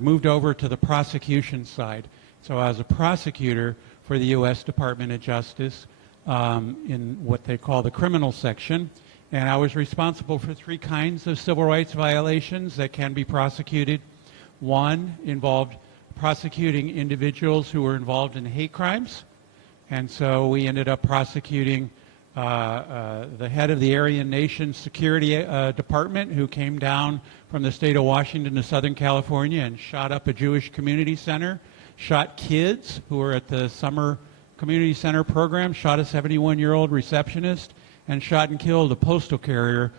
moved over to the prosecution side. So I was a prosecutor for the U.S. Department of Justice in what they call the criminal section. And I was responsible for 3 kinds of civil rights violations that can be prosecuted. One involved prosecuting individuals who were involved in hate crimes. And so we ended up prosecuting the head of the Aryan Nation Security Department, who came down from the state of Washington to Southern California and shot up a Jewish community center, shot kids who were at the summer community center program, shot a 71-year-old receptionist, and shot and killed a postal carrier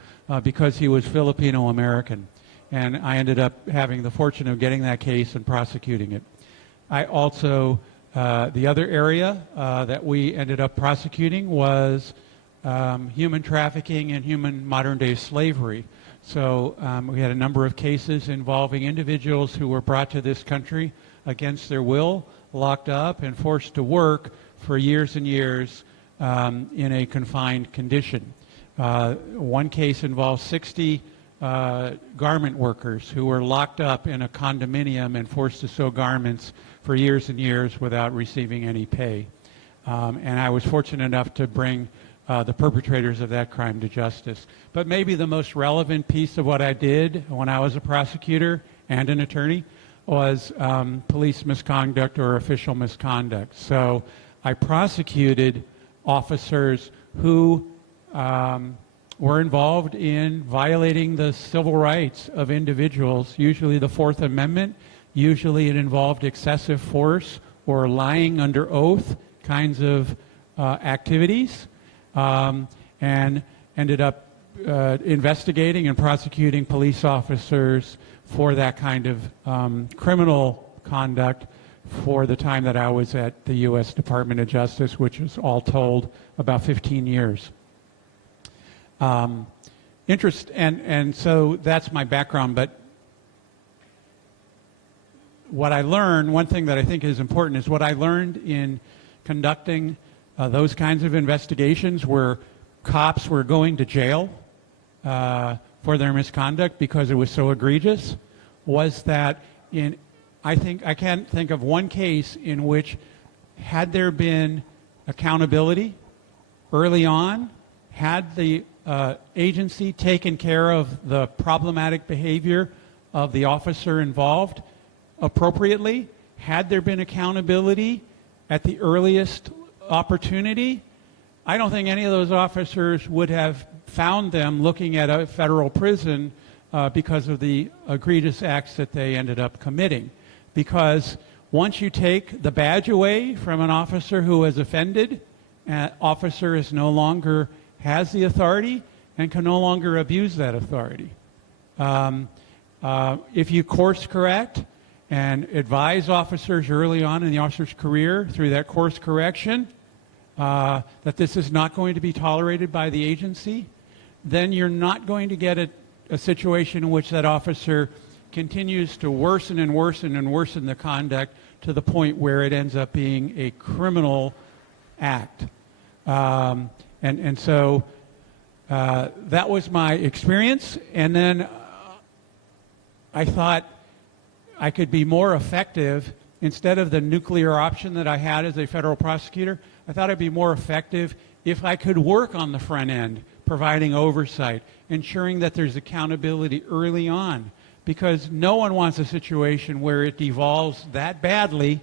because he was Filipino American. And I ended up having the fortune of getting that case and prosecuting it. I also, the other area that we ended up prosecuting was human trafficking and human modern-day slavery. So we had a number of cases involving individuals who were brought to this country against their will, locked up, and forced to work for years and years in a confined condition. One case involved 60 garment workers who were locked up in a condominium and forced to sew garments for years and years without receiving any pay. And I was fortunate enough to bring the perpetrators of that crime to justice. But maybe the most relevant piece of what I did when I was a prosecutor and an attorney was police misconduct or official misconduct. So I prosecuted officers who were involved in violating the civil rights of individuals, usually the Fourth Amendment. Usually it involved excessive force or lying under oath kinds of activities, and ended up investigating and prosecuting police officers for that kind of criminal conduct for the time that I was at the U.S. Department of Justice, which was all told about 15 years. Interest, and so that's my background. But what I learned, one thing that I think is important, is what I learned in conducting those kinds of investigations where cops were going to jail for their misconduct because it was so egregious, was that I can't think of one case in which, had there been accountability early on, had the agency taken care of the problematic behavior of the officer involved appropriately, had there been accountability at the earliest opportunity, I don't think any of those officers would have found them looking at a federal prison because of the egregious acts that they ended up committing. Because once you take the badge away from an officer who has offended, an officer is no longer has the authority and can no longer abuse that authority. If you course correct and advise officers early on in the officer's career through that course correction that this is not going to be tolerated by the agency, then you're not going to get a situation in which that officer continues to worsen and worsen and worsen the conduct to the point where it ends up being a criminal act. And so that was my experience. And then I thought I could be more effective. Instead of the nuclear option that I had as a federal prosecutor, I thought I'd be more effective if I could work on the front end, providing oversight, ensuring that there's accountability early on, because no one wants a situation where it devolves that badly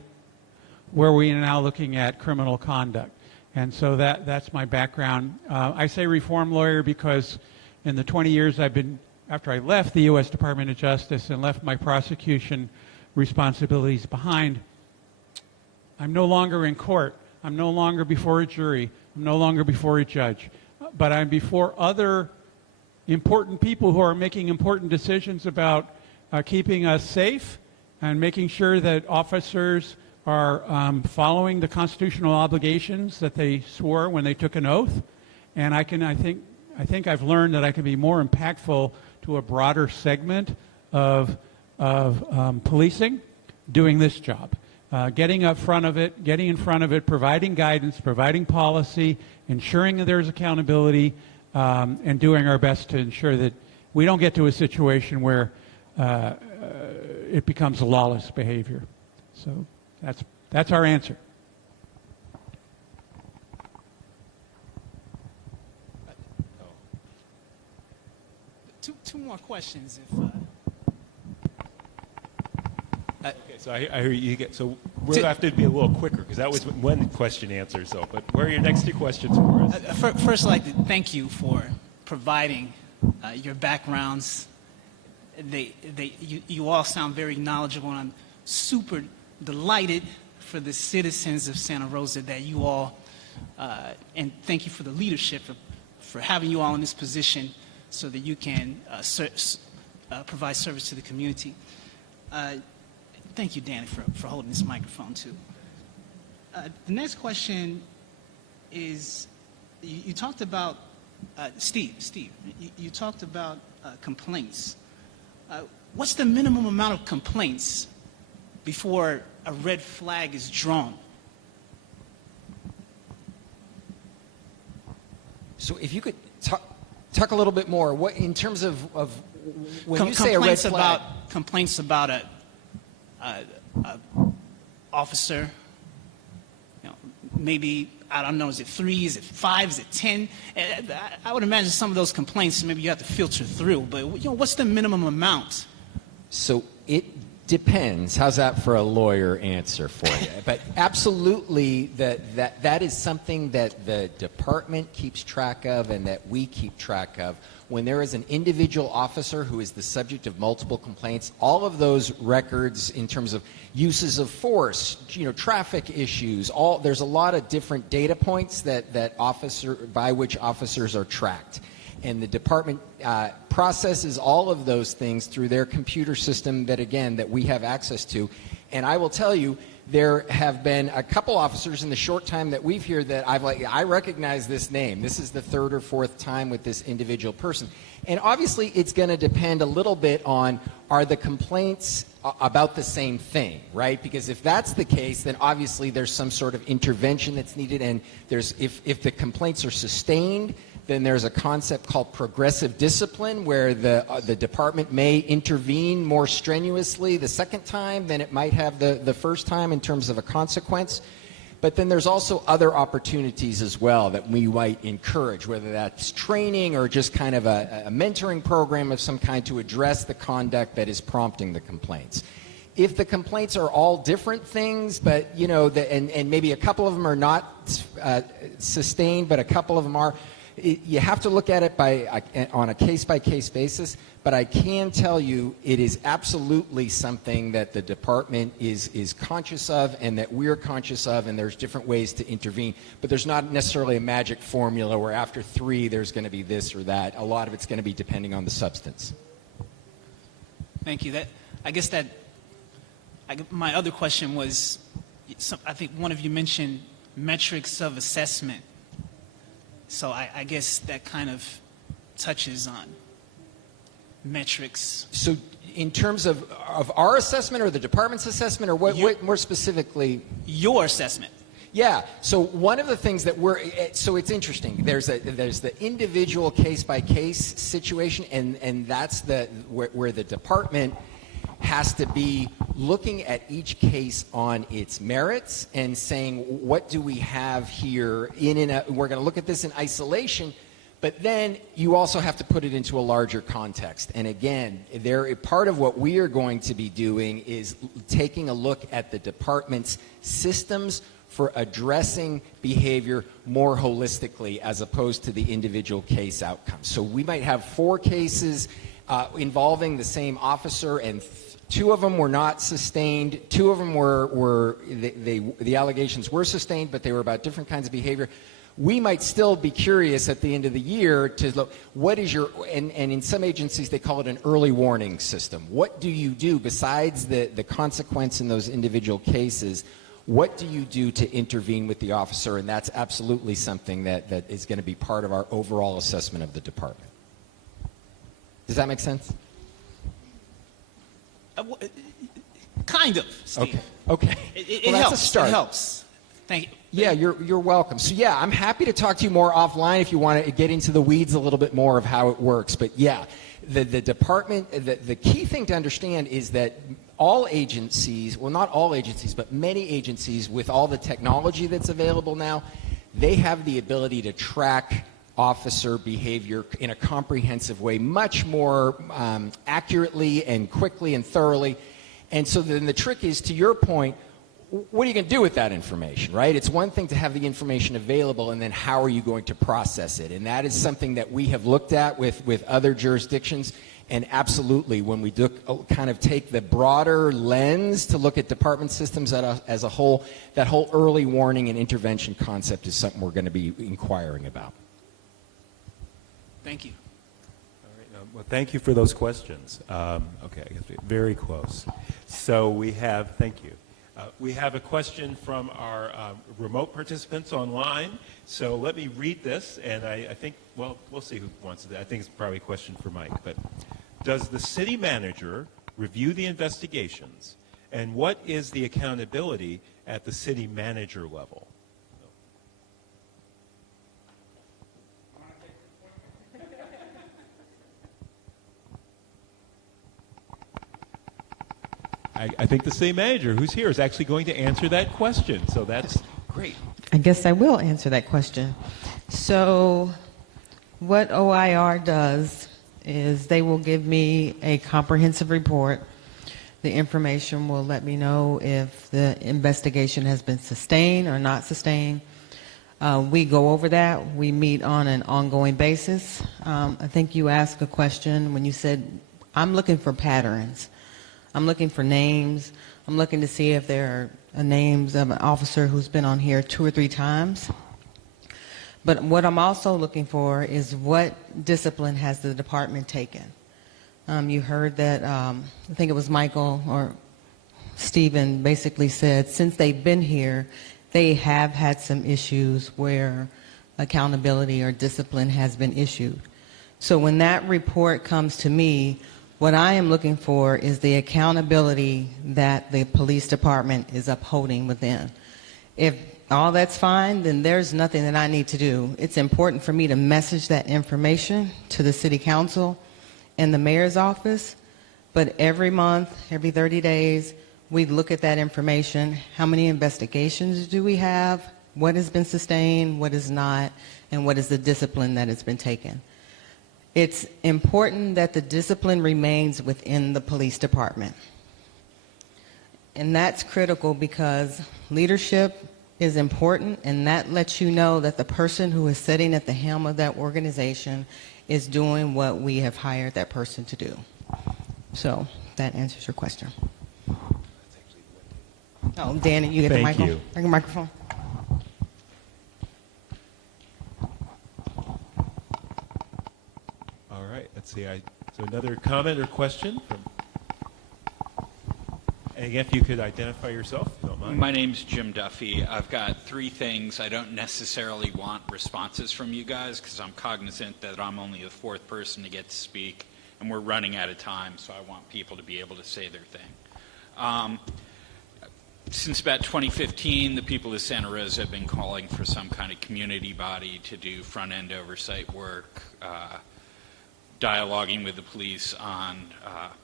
where we are now looking at criminal conduct. And so that's my background. I say reform lawyer because in the 20 years I've been, after I left the U.S. Department of Justice and left my prosecution responsibilities behind, I'm no longer in court. I'm no longer before a jury. I'm no longer before a judge. But I'm before other important people who are making important decisions about keeping us safe and making sure that officers are following the constitutional obligations that they swore when they took an oath. And I think I've learned that I can be more impactful to a broader segment of policing doing this job. Getting up front of it, getting in front of it, providing guidance, providing policy, ensuring that there's accountability, and doing our best to ensure that we don't get to a situation where it becomes a lawless behavior. So that's our answer. Two more questions, if. Okay, so I hear you get. So we'll have to be a little quicker because that was one question answer. So, but what are your next two questions for us? First, I'd like to thank you for providing your backgrounds. You all sound very knowledgeable, and I'm super delighted for the citizens of Santa Rosa that you all, and thank you for the leadership for having you all in this position so that you can provide service to the community. Thank you, Danny, for holding this microphone, too. The next question is, you talked about, Steve, you talked about complaints. What's the minimum amount of complaints before a red flag is drawn? So if you could talk a little bit more, what in terms of when you say a red flag? Complaints about a officer, maybe, I don't know, is it 3, is it 5, is it 10? I would imagine some of those complaints maybe you have to filter through, but what's the minimum amount? So it depends. How's that for a lawyer answer for you? But absolutely, that is something that the department keeps track of and that we keep track of. When there is an individual officer who is the subject of multiple complaints, all of those records in terms of uses of force, traffic issues, there's a lot of different data points by which officers are tracked. And the department processes all of those things through their computer system that we have access to. And I will tell you, there have been a couple officers in the short time that we've here that I recognize this name. This is the third or fourth time with this individual person. And obviously it's going to depend a little bit on, are the complaints about the same thing, right? Because if that's the case, then obviously there's some sort of intervention that's needed, and if the complaints are sustained, then there's a concept called progressive discipline, where the department may intervene more strenuously the second time than it might have the first time in terms of a consequence. But then there's also other opportunities as well that we might encourage, whether that's training or just kind of a mentoring program of some kind to address the conduct that is prompting the complaints. If the complaints are all different things, but and maybe a couple of them are not sustained, but a couple of them are, you have to look at it on a case-by-case basis, but I can tell you it is absolutely something that the department is conscious of and that we're conscious of, and there's different ways to intervene. But there's not necessarily a magic formula where after 3 there's going to be this or that. A lot of it's going to be depending on the substance. Thank you. My other question was, I think one of you mentioned metrics of assessment. So I guess that kind of touches on metrics. So in terms of our assessment or the department's assessment, or what more specifically? Your assessment. Yeah. So one of the things that so it's interesting. There's the individual case-by-case situation, and that's where the department has to be looking at each case on its merits and saying, what do we have here we're going to look at this in isolation, but then you also have to put it into a larger context. And again, part of what we are going to be doing is taking a look at the department's systems for addressing behavior more holistically as opposed to the individual case outcomes. So we might have 4 cases involving the same officer, and 2 of them were not sustained. 2 of them the allegations were sustained, but they were about different kinds of behavior. We might still be curious at the end of the year to look, what is and in some agencies they call it an early warning system. What do you do besides the consequence in those individual cases? What do you do to intervene with the officer? And that's absolutely something that is going to be part of our overall assessment of the department. Does that make sense? Kind of, Steve. Okay. It well, helps. That's a start. It helps. Thank you. Yeah, you're welcome. So yeah, I'm happy to talk to you more offline if you want to get into the weeds a little bit more of how it works. But yeah, the department, the key thing to understand is that all agencies, well, not all agencies, but many agencies with all the technology that's available now, they have the ability to track officer behavior in a comprehensive way, much more accurately and quickly and thoroughly. And so then the trick is, to your point, what are you going to do with that information, right? It's one thing to have the information available, and then how are you going to process it? And that is something that we have looked at with other jurisdictions. And absolutely, when we kind of take the broader lens to look at department systems as a whole, that whole early warning and intervention concept is something we're going to be inquiring about. Thank you. All right, well, thank you for those questions. Okay, I guess we're very close. So we have, thank you. We have a question from our remote participants online. So let me read this, and I think, well, we'll see who wants it. I think it's probably a question for Mike. But does the city manager review the investigations, and what is the accountability at the city manager level? I think the city manager who's here is actually going to answer that question, so that's great. I guess I will answer that question. So what OIR does is they will give me a comprehensive report. The information will let me know if the investigation has been sustained or not sustained. We go over that. We meet on an ongoing basis. I think you asked a question when you said, I'm looking for patterns. I'm looking for names. I'm looking to see if there are names of an officer who's been on here 2 or 3 times. But what I'm also looking for is what discipline has the department taken. You heard that, I think it was Michael or Stephen basically said, since they've been here, they have had some issues where accountability or discipline has been issued. So when that report comes to me, what I am looking for is the accountability that the police department is upholding within. If all that's fine, then there's nothing that I need to do. It's important for me to message that information to the city council and the mayor's office, but every month, every 30 days, we look at that information. How many investigations do we have? What has been sustained, what is not, and what is the discipline that has been taken? It's important that the discipline remains within the police department. And that's critical because leadership is important, and that lets you know that the person who is sitting at the helm of that organization is doing what we have hired that person to do. So that answers your question. Oh, Danny, you get the Thank you. microphone. All right, let's see. So another comment or question from. And if you could identify yourself, if you don't mind. My name's Jim Duffy. I've got 3 things. I don't necessarily want responses from you guys because I'm cognizant that I'm only the 4th person to get to speak, and we're running out of time, so I want people to be able to say their thing. Since about 2015, the people of Santa Rosa have been calling for some kind of community body to do front-end oversight work, dialoguing with the police on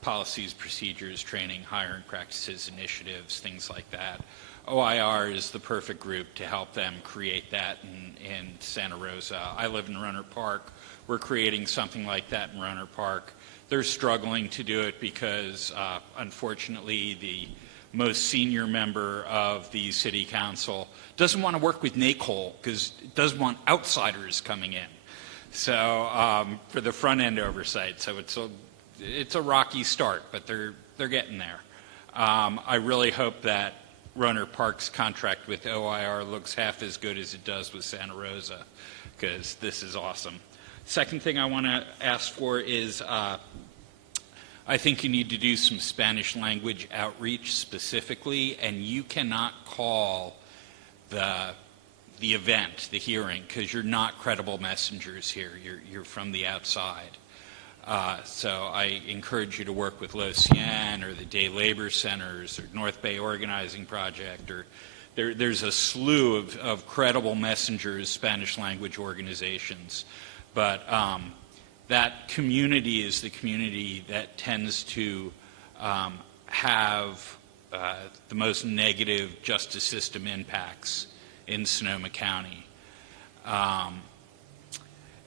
policies, procedures, training, hiring practices, initiatives, things like that. OIR is the perfect group to help them create that in Santa Rosa. I live in Runner Park. We're creating something like that in Runner Park. They're struggling to do it because, unfortunately, the most senior member of the city council doesn't want to work with NACOL because it doesn't want outsiders coming in. So for the front end oversight, so it's a rocky start, but they're getting there. I really hope that Runner Park's contract with OIR looks half as good as it does with Santa Rosa, because this is awesome. Second thing I want to ask for is I think you need to do some Spanish language outreach specifically, and you cannot call the event, the hearing, because you're not credible messengers here. You're from the outside. So I encourage you to work with Locien or the Day Labor Centers or North Bay Organizing Project. Or there's a slew of credible messengers, Spanish language organizations. But that community is the community that tends to have the most negative justice system impacts in Sonoma County.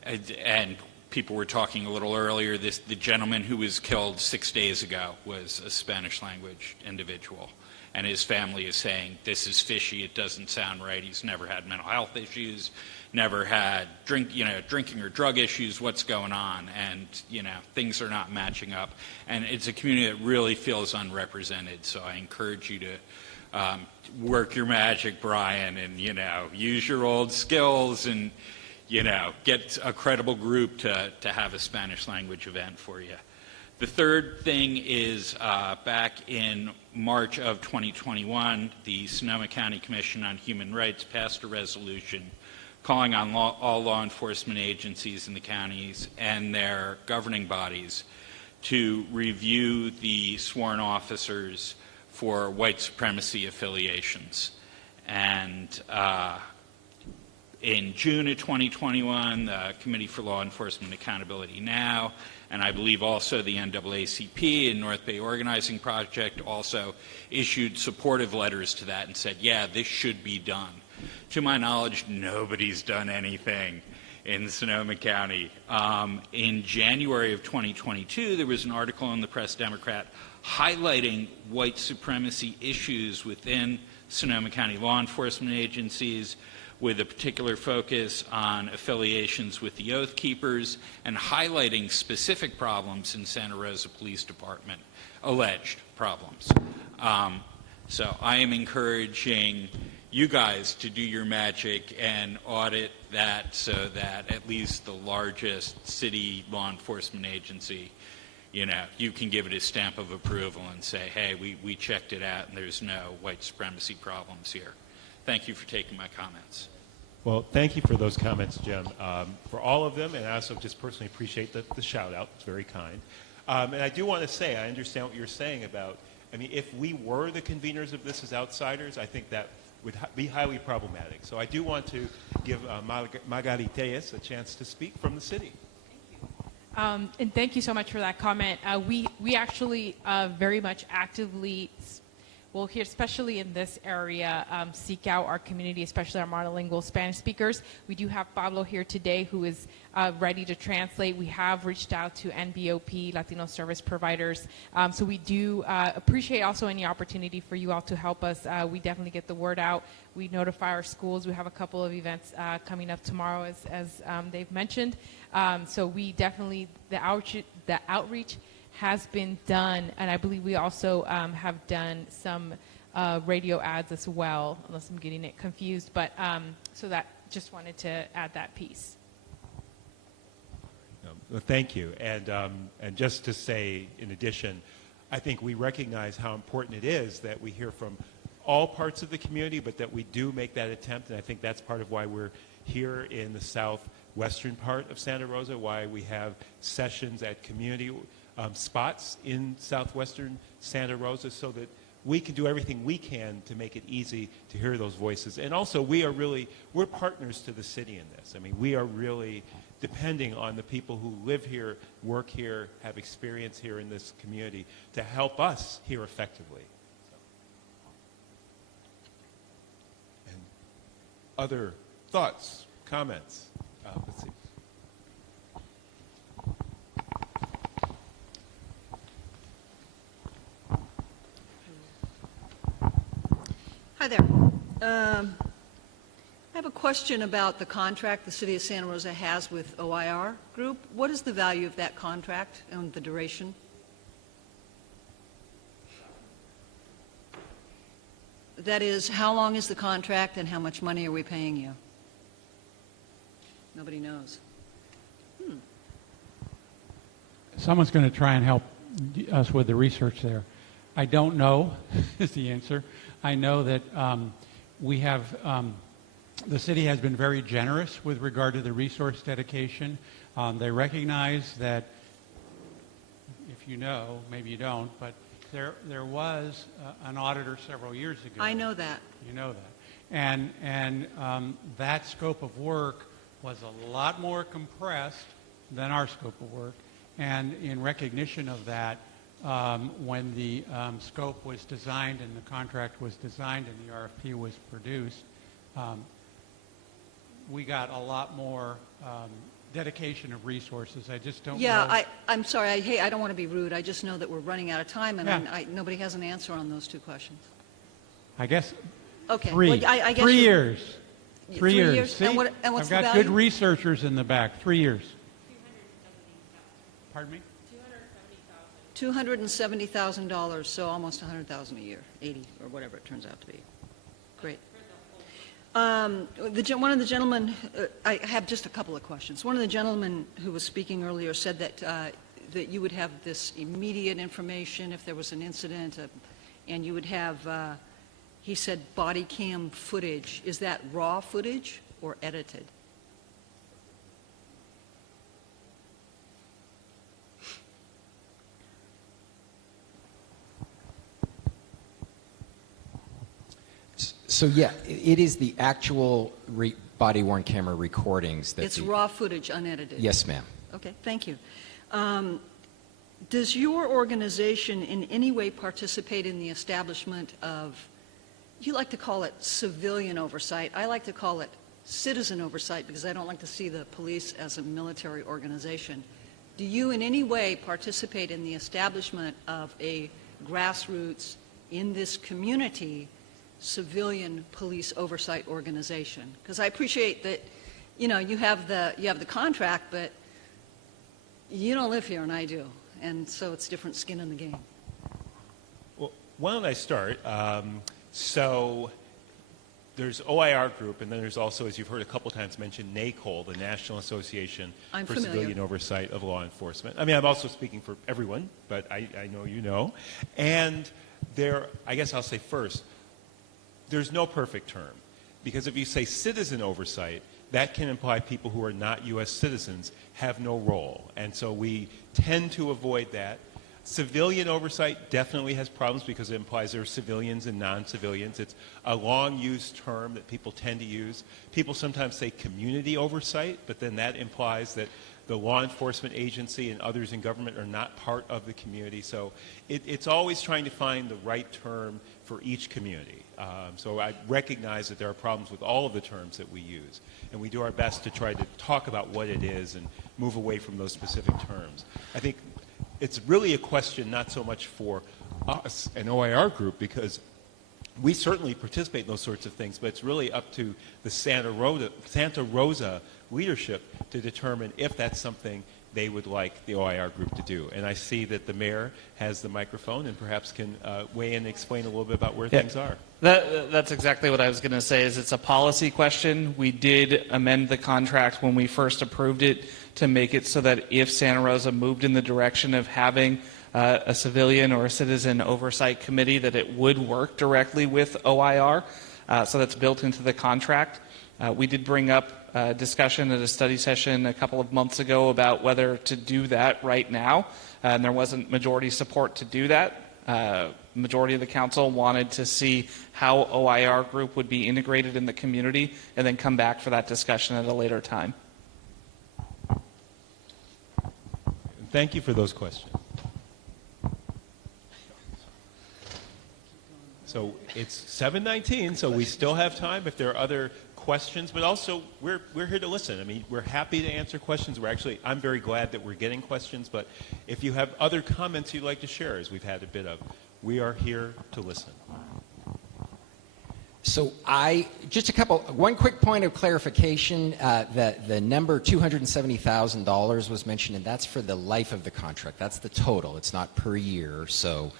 And people were talking a little earlier, the gentleman who was killed 6 days ago was a Spanish language individual. And his family is saying, this is fishy, it doesn't sound right, he's never had mental health issues, never had drinking or drug issues, what's going on? And, things are not matching up. And it's a community that really feels unrepresented, so I encourage you to work your magic, Brian, and, use your old skills and, get a credible group to have a Spanish language event for you. The third thing is back in March of 2021, the Sonoma County Commission on Human Rights passed a resolution calling on all law enforcement agencies in the counties and their governing bodies to review the sworn officers for white supremacy affiliations. And in June of 2021, the Committee for Law Enforcement Accountability Now, and I believe also the NAACP and North Bay Organizing Project also issued supportive letters to that and said, yeah, this should be done. To my knowledge, nobody's done anything in Sonoma County. In January of 2022, there was an article in the Press Democrat highlighting white supremacy issues within Sonoma County law enforcement agencies, with a particular focus on affiliations with the Oath Keepers and highlighting specific problems in Santa Rosa Police Department, alleged problems. So I am encouraging you guys to do your magic and audit that so that at least the largest city law enforcement agency you can give it a stamp of approval and say, hey, we checked it out and there's no white supremacy problems here. Thank you for taking my comments. Well, thank you for those comments, Jim, for all of them, and I also just personally appreciate the shout-out. It's very kind. And I do want to say, I understand what you're saying about, if we were the conveners of this as outsiders, I think that would be highly problematic. So I do want to give Margariteas a chance to speak from the city. And thank you so much for that comment. We actually very much actively, well, here, especially in this area, seek out our community, especially our monolingual Spanish speakers. We do have Pablo here today who is ready to translate. We have reached out to NBOP, Latino service providers. So we do appreciate also any opportunity for you all to help us. We definitely get the word out. We notify our schools. We have a couple of events coming up tomorrow, as they've mentioned. So we definitely, the outreach has been done, and I believe we also have done some radio ads as well, unless I'm getting it confused. But so that, just wanted to add that piece. Well, thank you. And just to say, in addition, I think we recognize how important it is that we hear from all parts of the community, but that we do make that attempt, and I think that's part of why we're here in the southwestern part of Santa Rosa, why we have sessions at community spots in southwestern Santa Rosa, so that we can do everything we can to make it easy to hear those voices. And also, we're partners to the city in this. We are really depending on the people who live here, work here, have experience here in this community to help us hear effectively. And other thoughts, comments? Let's see. Hi there. I have a question about the contract the City of Santa Rosa has with OIR Group. What is the value of that contract and the duration? That is, how long is the contract and how much money are we paying you? Nobody knows. Someone's going to try and help us with the research there. I don't know is the answer. I know that we have, the city has been very generous with regard to the resource dedication. They recognize that, if you know, maybe you don't, but there was an auditor several years ago. I know that. You know that. And that scope of work was a lot more compressed than our scope of work. And in recognition of that, when the scope was designed and the contract was designed and the RFP was produced, we got a lot more dedication of resources. I just don't know. Yeah, I'm sorry. I don't want to be rude. I just know that we're running out of time, and Yeah. nobody has an answer on those two questions. I guess Okay. three. Well, I guess 3 you- years. 3 3 years. years? See? And what's I've the got value? good researchers in the back. 3 years. Pardon me? $270,000, so almost $100,000 a year, 80 or whatever it turns out to be. Great. One of the gentlemen, I have just a couple of questions. One of the gentlemen who was speaking earlier said that you would have this immediate information if there was an incident, and you would have, he said, body cam footage. Is that raw footage or edited? So yeah, it is the actual body-worn camera recordings that It's raw footage, unedited? Yes, ma'am. Okay, thank you. Does your organization in any way participate in the establishment of, you like to call it civilian oversight, I like to call it citizen oversight because I don't like to see the police as a military organization. Do you in any way participate in the establishment of a grassroots, in this community, civilian police oversight organization? Because I appreciate that, you have the contract, but you don't live here and I do, and so it's different skin in the game. Well, why don't I start? So there's OIR Group, and then there's also, as you've heard a couple times mentioned, NACOL, the National Association I'm for familiar. Civilian Oversight of Law Enforcement. I mean, I'm also speaking for everyone, but I know you know. And there, I guess I'll say first, there's no perfect term. Because if you say citizen oversight, that can imply people who are not U.S. citizens have no role. And so we tend to avoid that. Civilian oversight definitely has problems because it implies there are civilians and non-civilians. It's a long-used term that people tend to use. People sometimes say community oversight, but then that implies that the law enforcement agency and others in government are not part of the community. So it's always trying to find the right term for each community. So I recognize that there are problems with all of the terms that we use, and we do our best to try to talk about what it is and move away from those specific terms. I think it's really a question not so much for us, an OIR group, because we certainly participate in those sorts of things, but it's really up to the Santa Rosa leadership to determine if that's something they would like the OIR group to do. And I see that the mayor has the microphone and perhaps can weigh in and explain a little bit about where things are. That's exactly what I was going to say. Is it's a policy question. We did amend the contract when we first approved it to make it so that if Santa Rosa moved in the direction of having a civilian or a citizen oversight committee, that it would work directly with OIR. So that's built into the contract. We did bring up a discussion at a study session a couple of months ago about whether to do that right now, and there wasn't majority support to do that. Majority of the council wanted to see how OIR Group would be integrated in the community and then come back for that discussion at a later time. Thank you for those questions. So it's 7:19, so we still have time if there are other questions, but also we're here to listen. I mean, we're happy to answer questions. I'm very glad that we're getting questions, but if you have other comments you'd like to share, as we've had a bit of, we are here to listen. So one quick point of clarification, that the number $270,000 was mentioned, and that's for the life of the contract. That's the total. It's not per year. So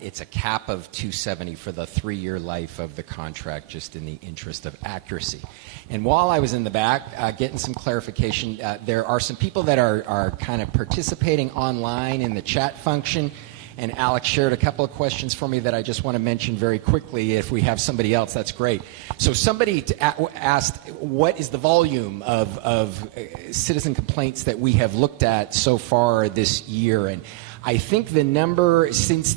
it's a cap of $270 for the 3-year life of the contract, just in the interest of accuracy. And while I was in the back getting some clarification, there are some people that are kind of participating online in the chat function. And Alex shared a couple of questions for me that I just want to mention very quickly. If we have somebody else, that's great. So somebody asked, what is the volume of citizen complaints that we have looked at so far this year? And I think the number, since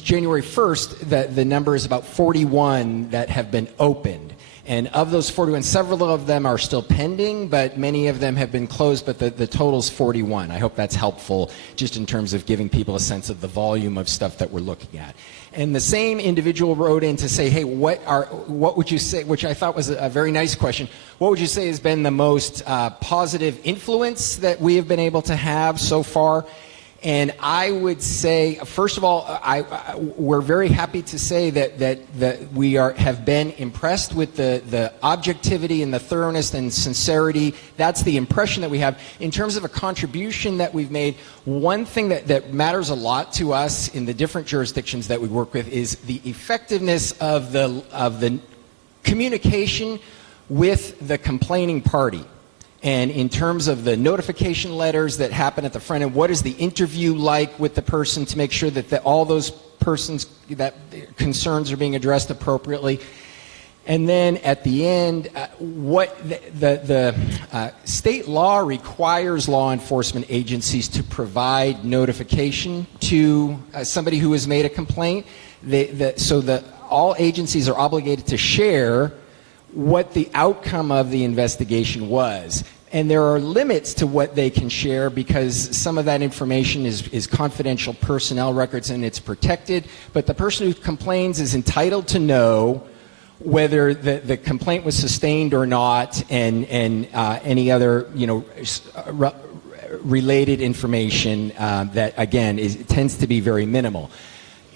January 1st, the number is about 41 that have been opened. And of those 41, several of them are still pending, but many of them have been closed, but the total's 41. I hope that's helpful just in terms of giving people a sense of the volume of stuff that we're looking at. And the same individual wrote in to say, hey, what would you say, which I thought was a very nice question, what would you say has been the most positive influence that we have been able to have so far? And I would say, first of all, we're very happy to say that we have been impressed with the objectivity and the thoroughness and sincerity. That's the impression that we have. In terms of a contribution that we've made, one thing that matters a lot to us in the different jurisdictions that we work with is the effectiveness of the communication with the complaining party. And in terms of the notification letters that happen at the front end, what is the interview like with the person to make sure that all those persons' concerns are being addressed appropriately? And then at the end, what the state law requires law enforcement agencies to provide notification to somebody who has made a complaint. So all agencies are obligated to share what the outcome of the investigation was. And there are limits to what they can share because some of that information is confidential personnel records and it's protected. But the person who complains is entitled to know whether the complaint was sustained or not, and any other related information that again tends to be very minimal.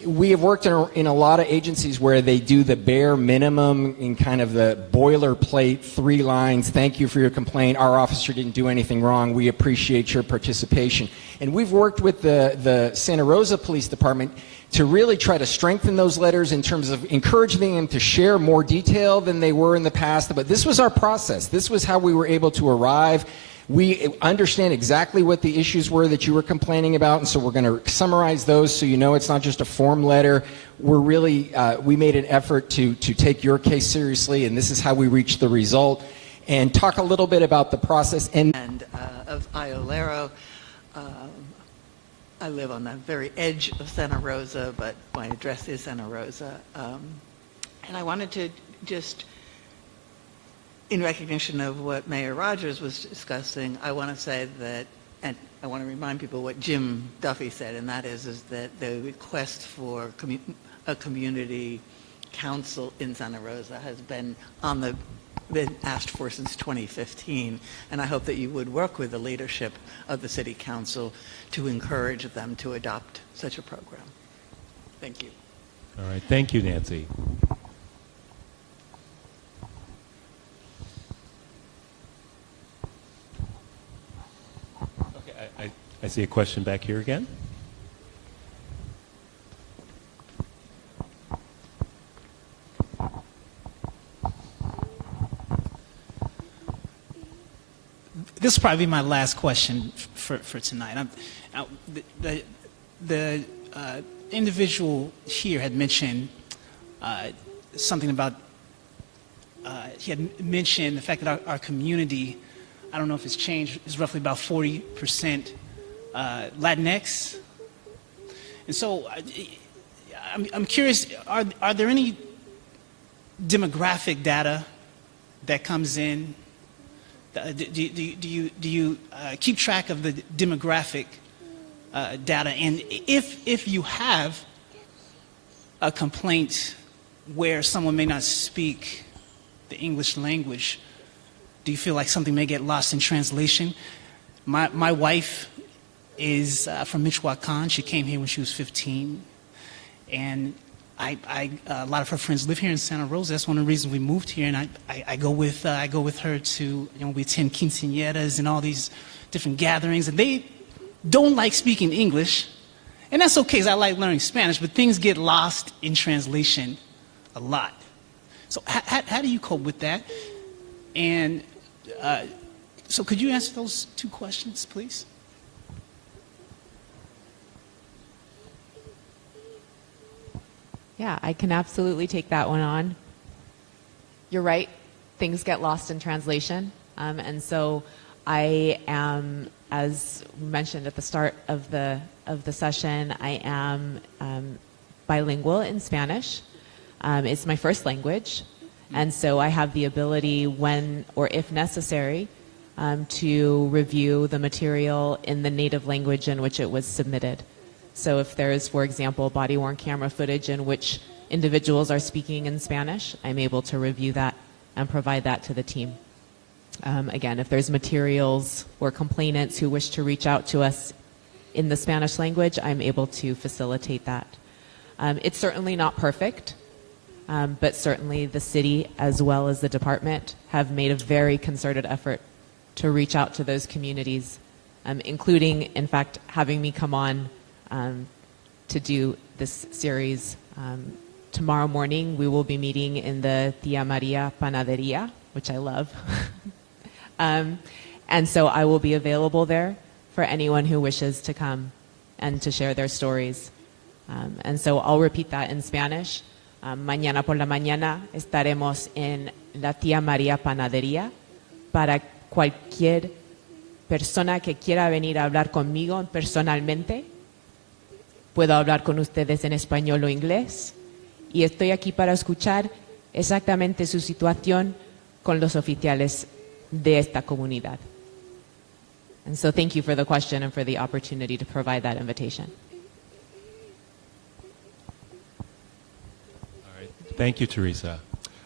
we have worked in a lot of agencies where they do the bare minimum in kind of the boilerplate 3 lines. Thank you for your complaint. Our officer didn't do anything wrong. We appreciate your participation. And we've worked with the Santa Rosa Police Department to really try to strengthen those letters in terms of encouraging them to share more detail than they were in the past. But this was our process. This was how we were able to arrive. We understand exactly what the issues were that you were complaining about, and so we're going to summarize those so you know it's not just a form letter. We're really, we made an effort to take your case seriously, and this is how we reached the result. And talk a little bit about the process. And of Iolero. I live on the very edge of Santa Rosa, but my address is Santa Rosa. And I wanted to just, in recognition of what Mayor Rogers was discussing, I want to say that, and I want to remind people what Jim Duffy said, and that is that the request for a community council in Santa Rosa has been asked for since 2015, and I hope that you would work with the leadership of the City Council to encourage them to adopt such a program. Thank you. All right. Thank you, Nancy. Okay, I see a question back here again. This will probably be my last question for tonight. The individual here had mentioned something about, he had mentioned the fact that our community, I don't know if it's changed, is roughly about 40% Latinx. And so I'm curious, are there any demographic data that comes in? Do you keep track of the demographic data? And if you have a complaint where someone may not speak the English language, do you feel like something may get lost in translation? My wife is from Michoacan. She came here when she was 15, and a lot of her friends live here in Santa Rosa. That's one of the reasons we moved here, and I go with her to, we attend quinceañeras and all these different gatherings, and they don't like speaking English, and that's okay because I like learning Spanish, but things get lost in translation a lot. So how do you cope with that? And so could you answer those 2 questions, please? Yeah, I can absolutely take that one on. You're right, things get lost in translation. And so I am, as mentioned at the start of the session, I am bilingual in Spanish. It's my first language. And so I have the ability when, or if necessary, to review the material in the native language in which it was submitted. So if there is, for example, body-worn camera footage in which individuals are speaking in Spanish, I'm able to review that and provide that to the team. Again, if there's materials or complainants who wish to reach out to us in the Spanish language, I'm able to facilitate that. It's certainly not perfect, but certainly the city as well as the department have made a very concerted effort to reach out to those communities, including, in fact, having me come on to do this series. Tomorrow morning, we will be meeting in the Tia Maria Panaderia, which I love. And so I will be available there for anyone who wishes to come and to share their stories. And so I'll repeat that in Spanish. Mañana por la mañana estaremos en la Tía María Panadería para cualquier persona que quiera venir a hablar conmigo personalmente. Puedo hablar con ustedes en español o inglés y estoy aquí para escuchar exactamente su situación con los oficiales de esta comunidad. And so thank you for the question and for the opportunity to provide that invitation. All right. Thank you, Teresa.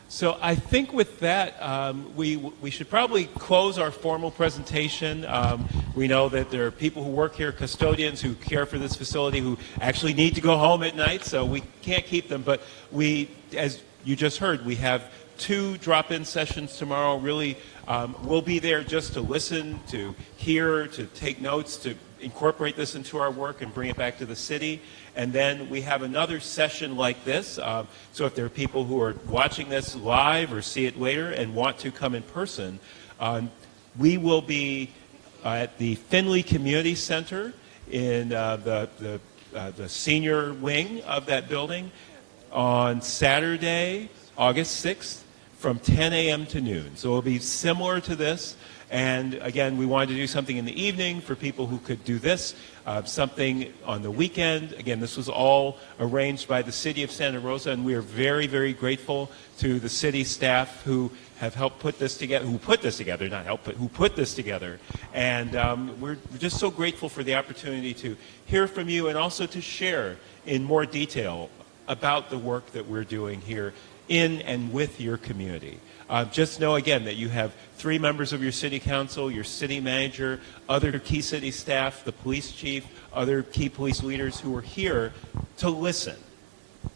So I think with that, we should probably close our formal presentation. We know that there are people who work here, custodians who care for this facility, who actually need to go home at night, so we can't keep them. But we, as you just heard, we have 2 drop-in sessions tomorrow. Really, we'll be there just to listen, to hear, to take notes, to incorporate this into our work and bring it back to the city. And then we have another session like this. So if there are people who are watching this live or see it later and want to come in person, we will be at the Finley Community Center in the senior wing of that building on Saturday, August 6th from 10 a.m. to noon. So it'll be similar to this. And again, we wanted to do something in the evening for people who could do this, something on the weekend. Again, this was all arranged by the City of Santa Rosa, and we are very, very grateful to the city staff who have helped put this together, who put this together. And we're just so grateful for the opportunity to hear from you and also to share in more detail about the work that we're doing here in and with your community. Just know, again, that you have 3 members of your city council, your city manager, other key city staff, the police chief, other key police leaders who are here to listen,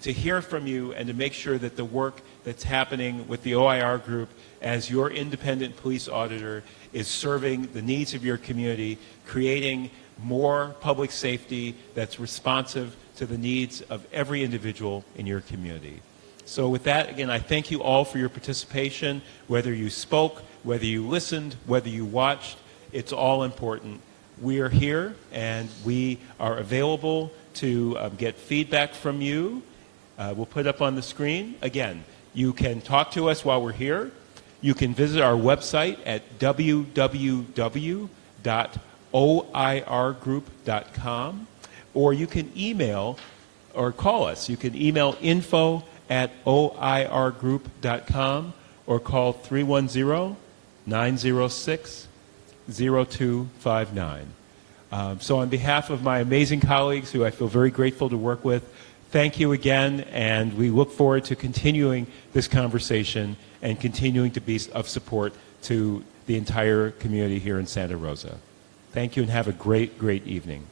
to hear from you, and to make sure that the work that's happening with the OIR Group as your independent police auditor is serving the needs of your community, creating more public safety that's responsive to the needs of every individual in your community. So with that, again, I thank you all for your participation, whether you spoke, whether you listened, whether you watched. It's all important. We are here, and we are available to get feedback from you. We'll put up on the screen. Again, you can talk to us while we're here. You can visit our website at www.oirgroup.com, or you can email or call us. You can email info@oirgroup.com or call 310-906-0259. So on behalf of my amazing colleagues who I feel very grateful to work with, thank you again, and we look forward to continuing this conversation and continuing to be of support to the entire community here in Santa Rosa. Thank you and have a great, great evening.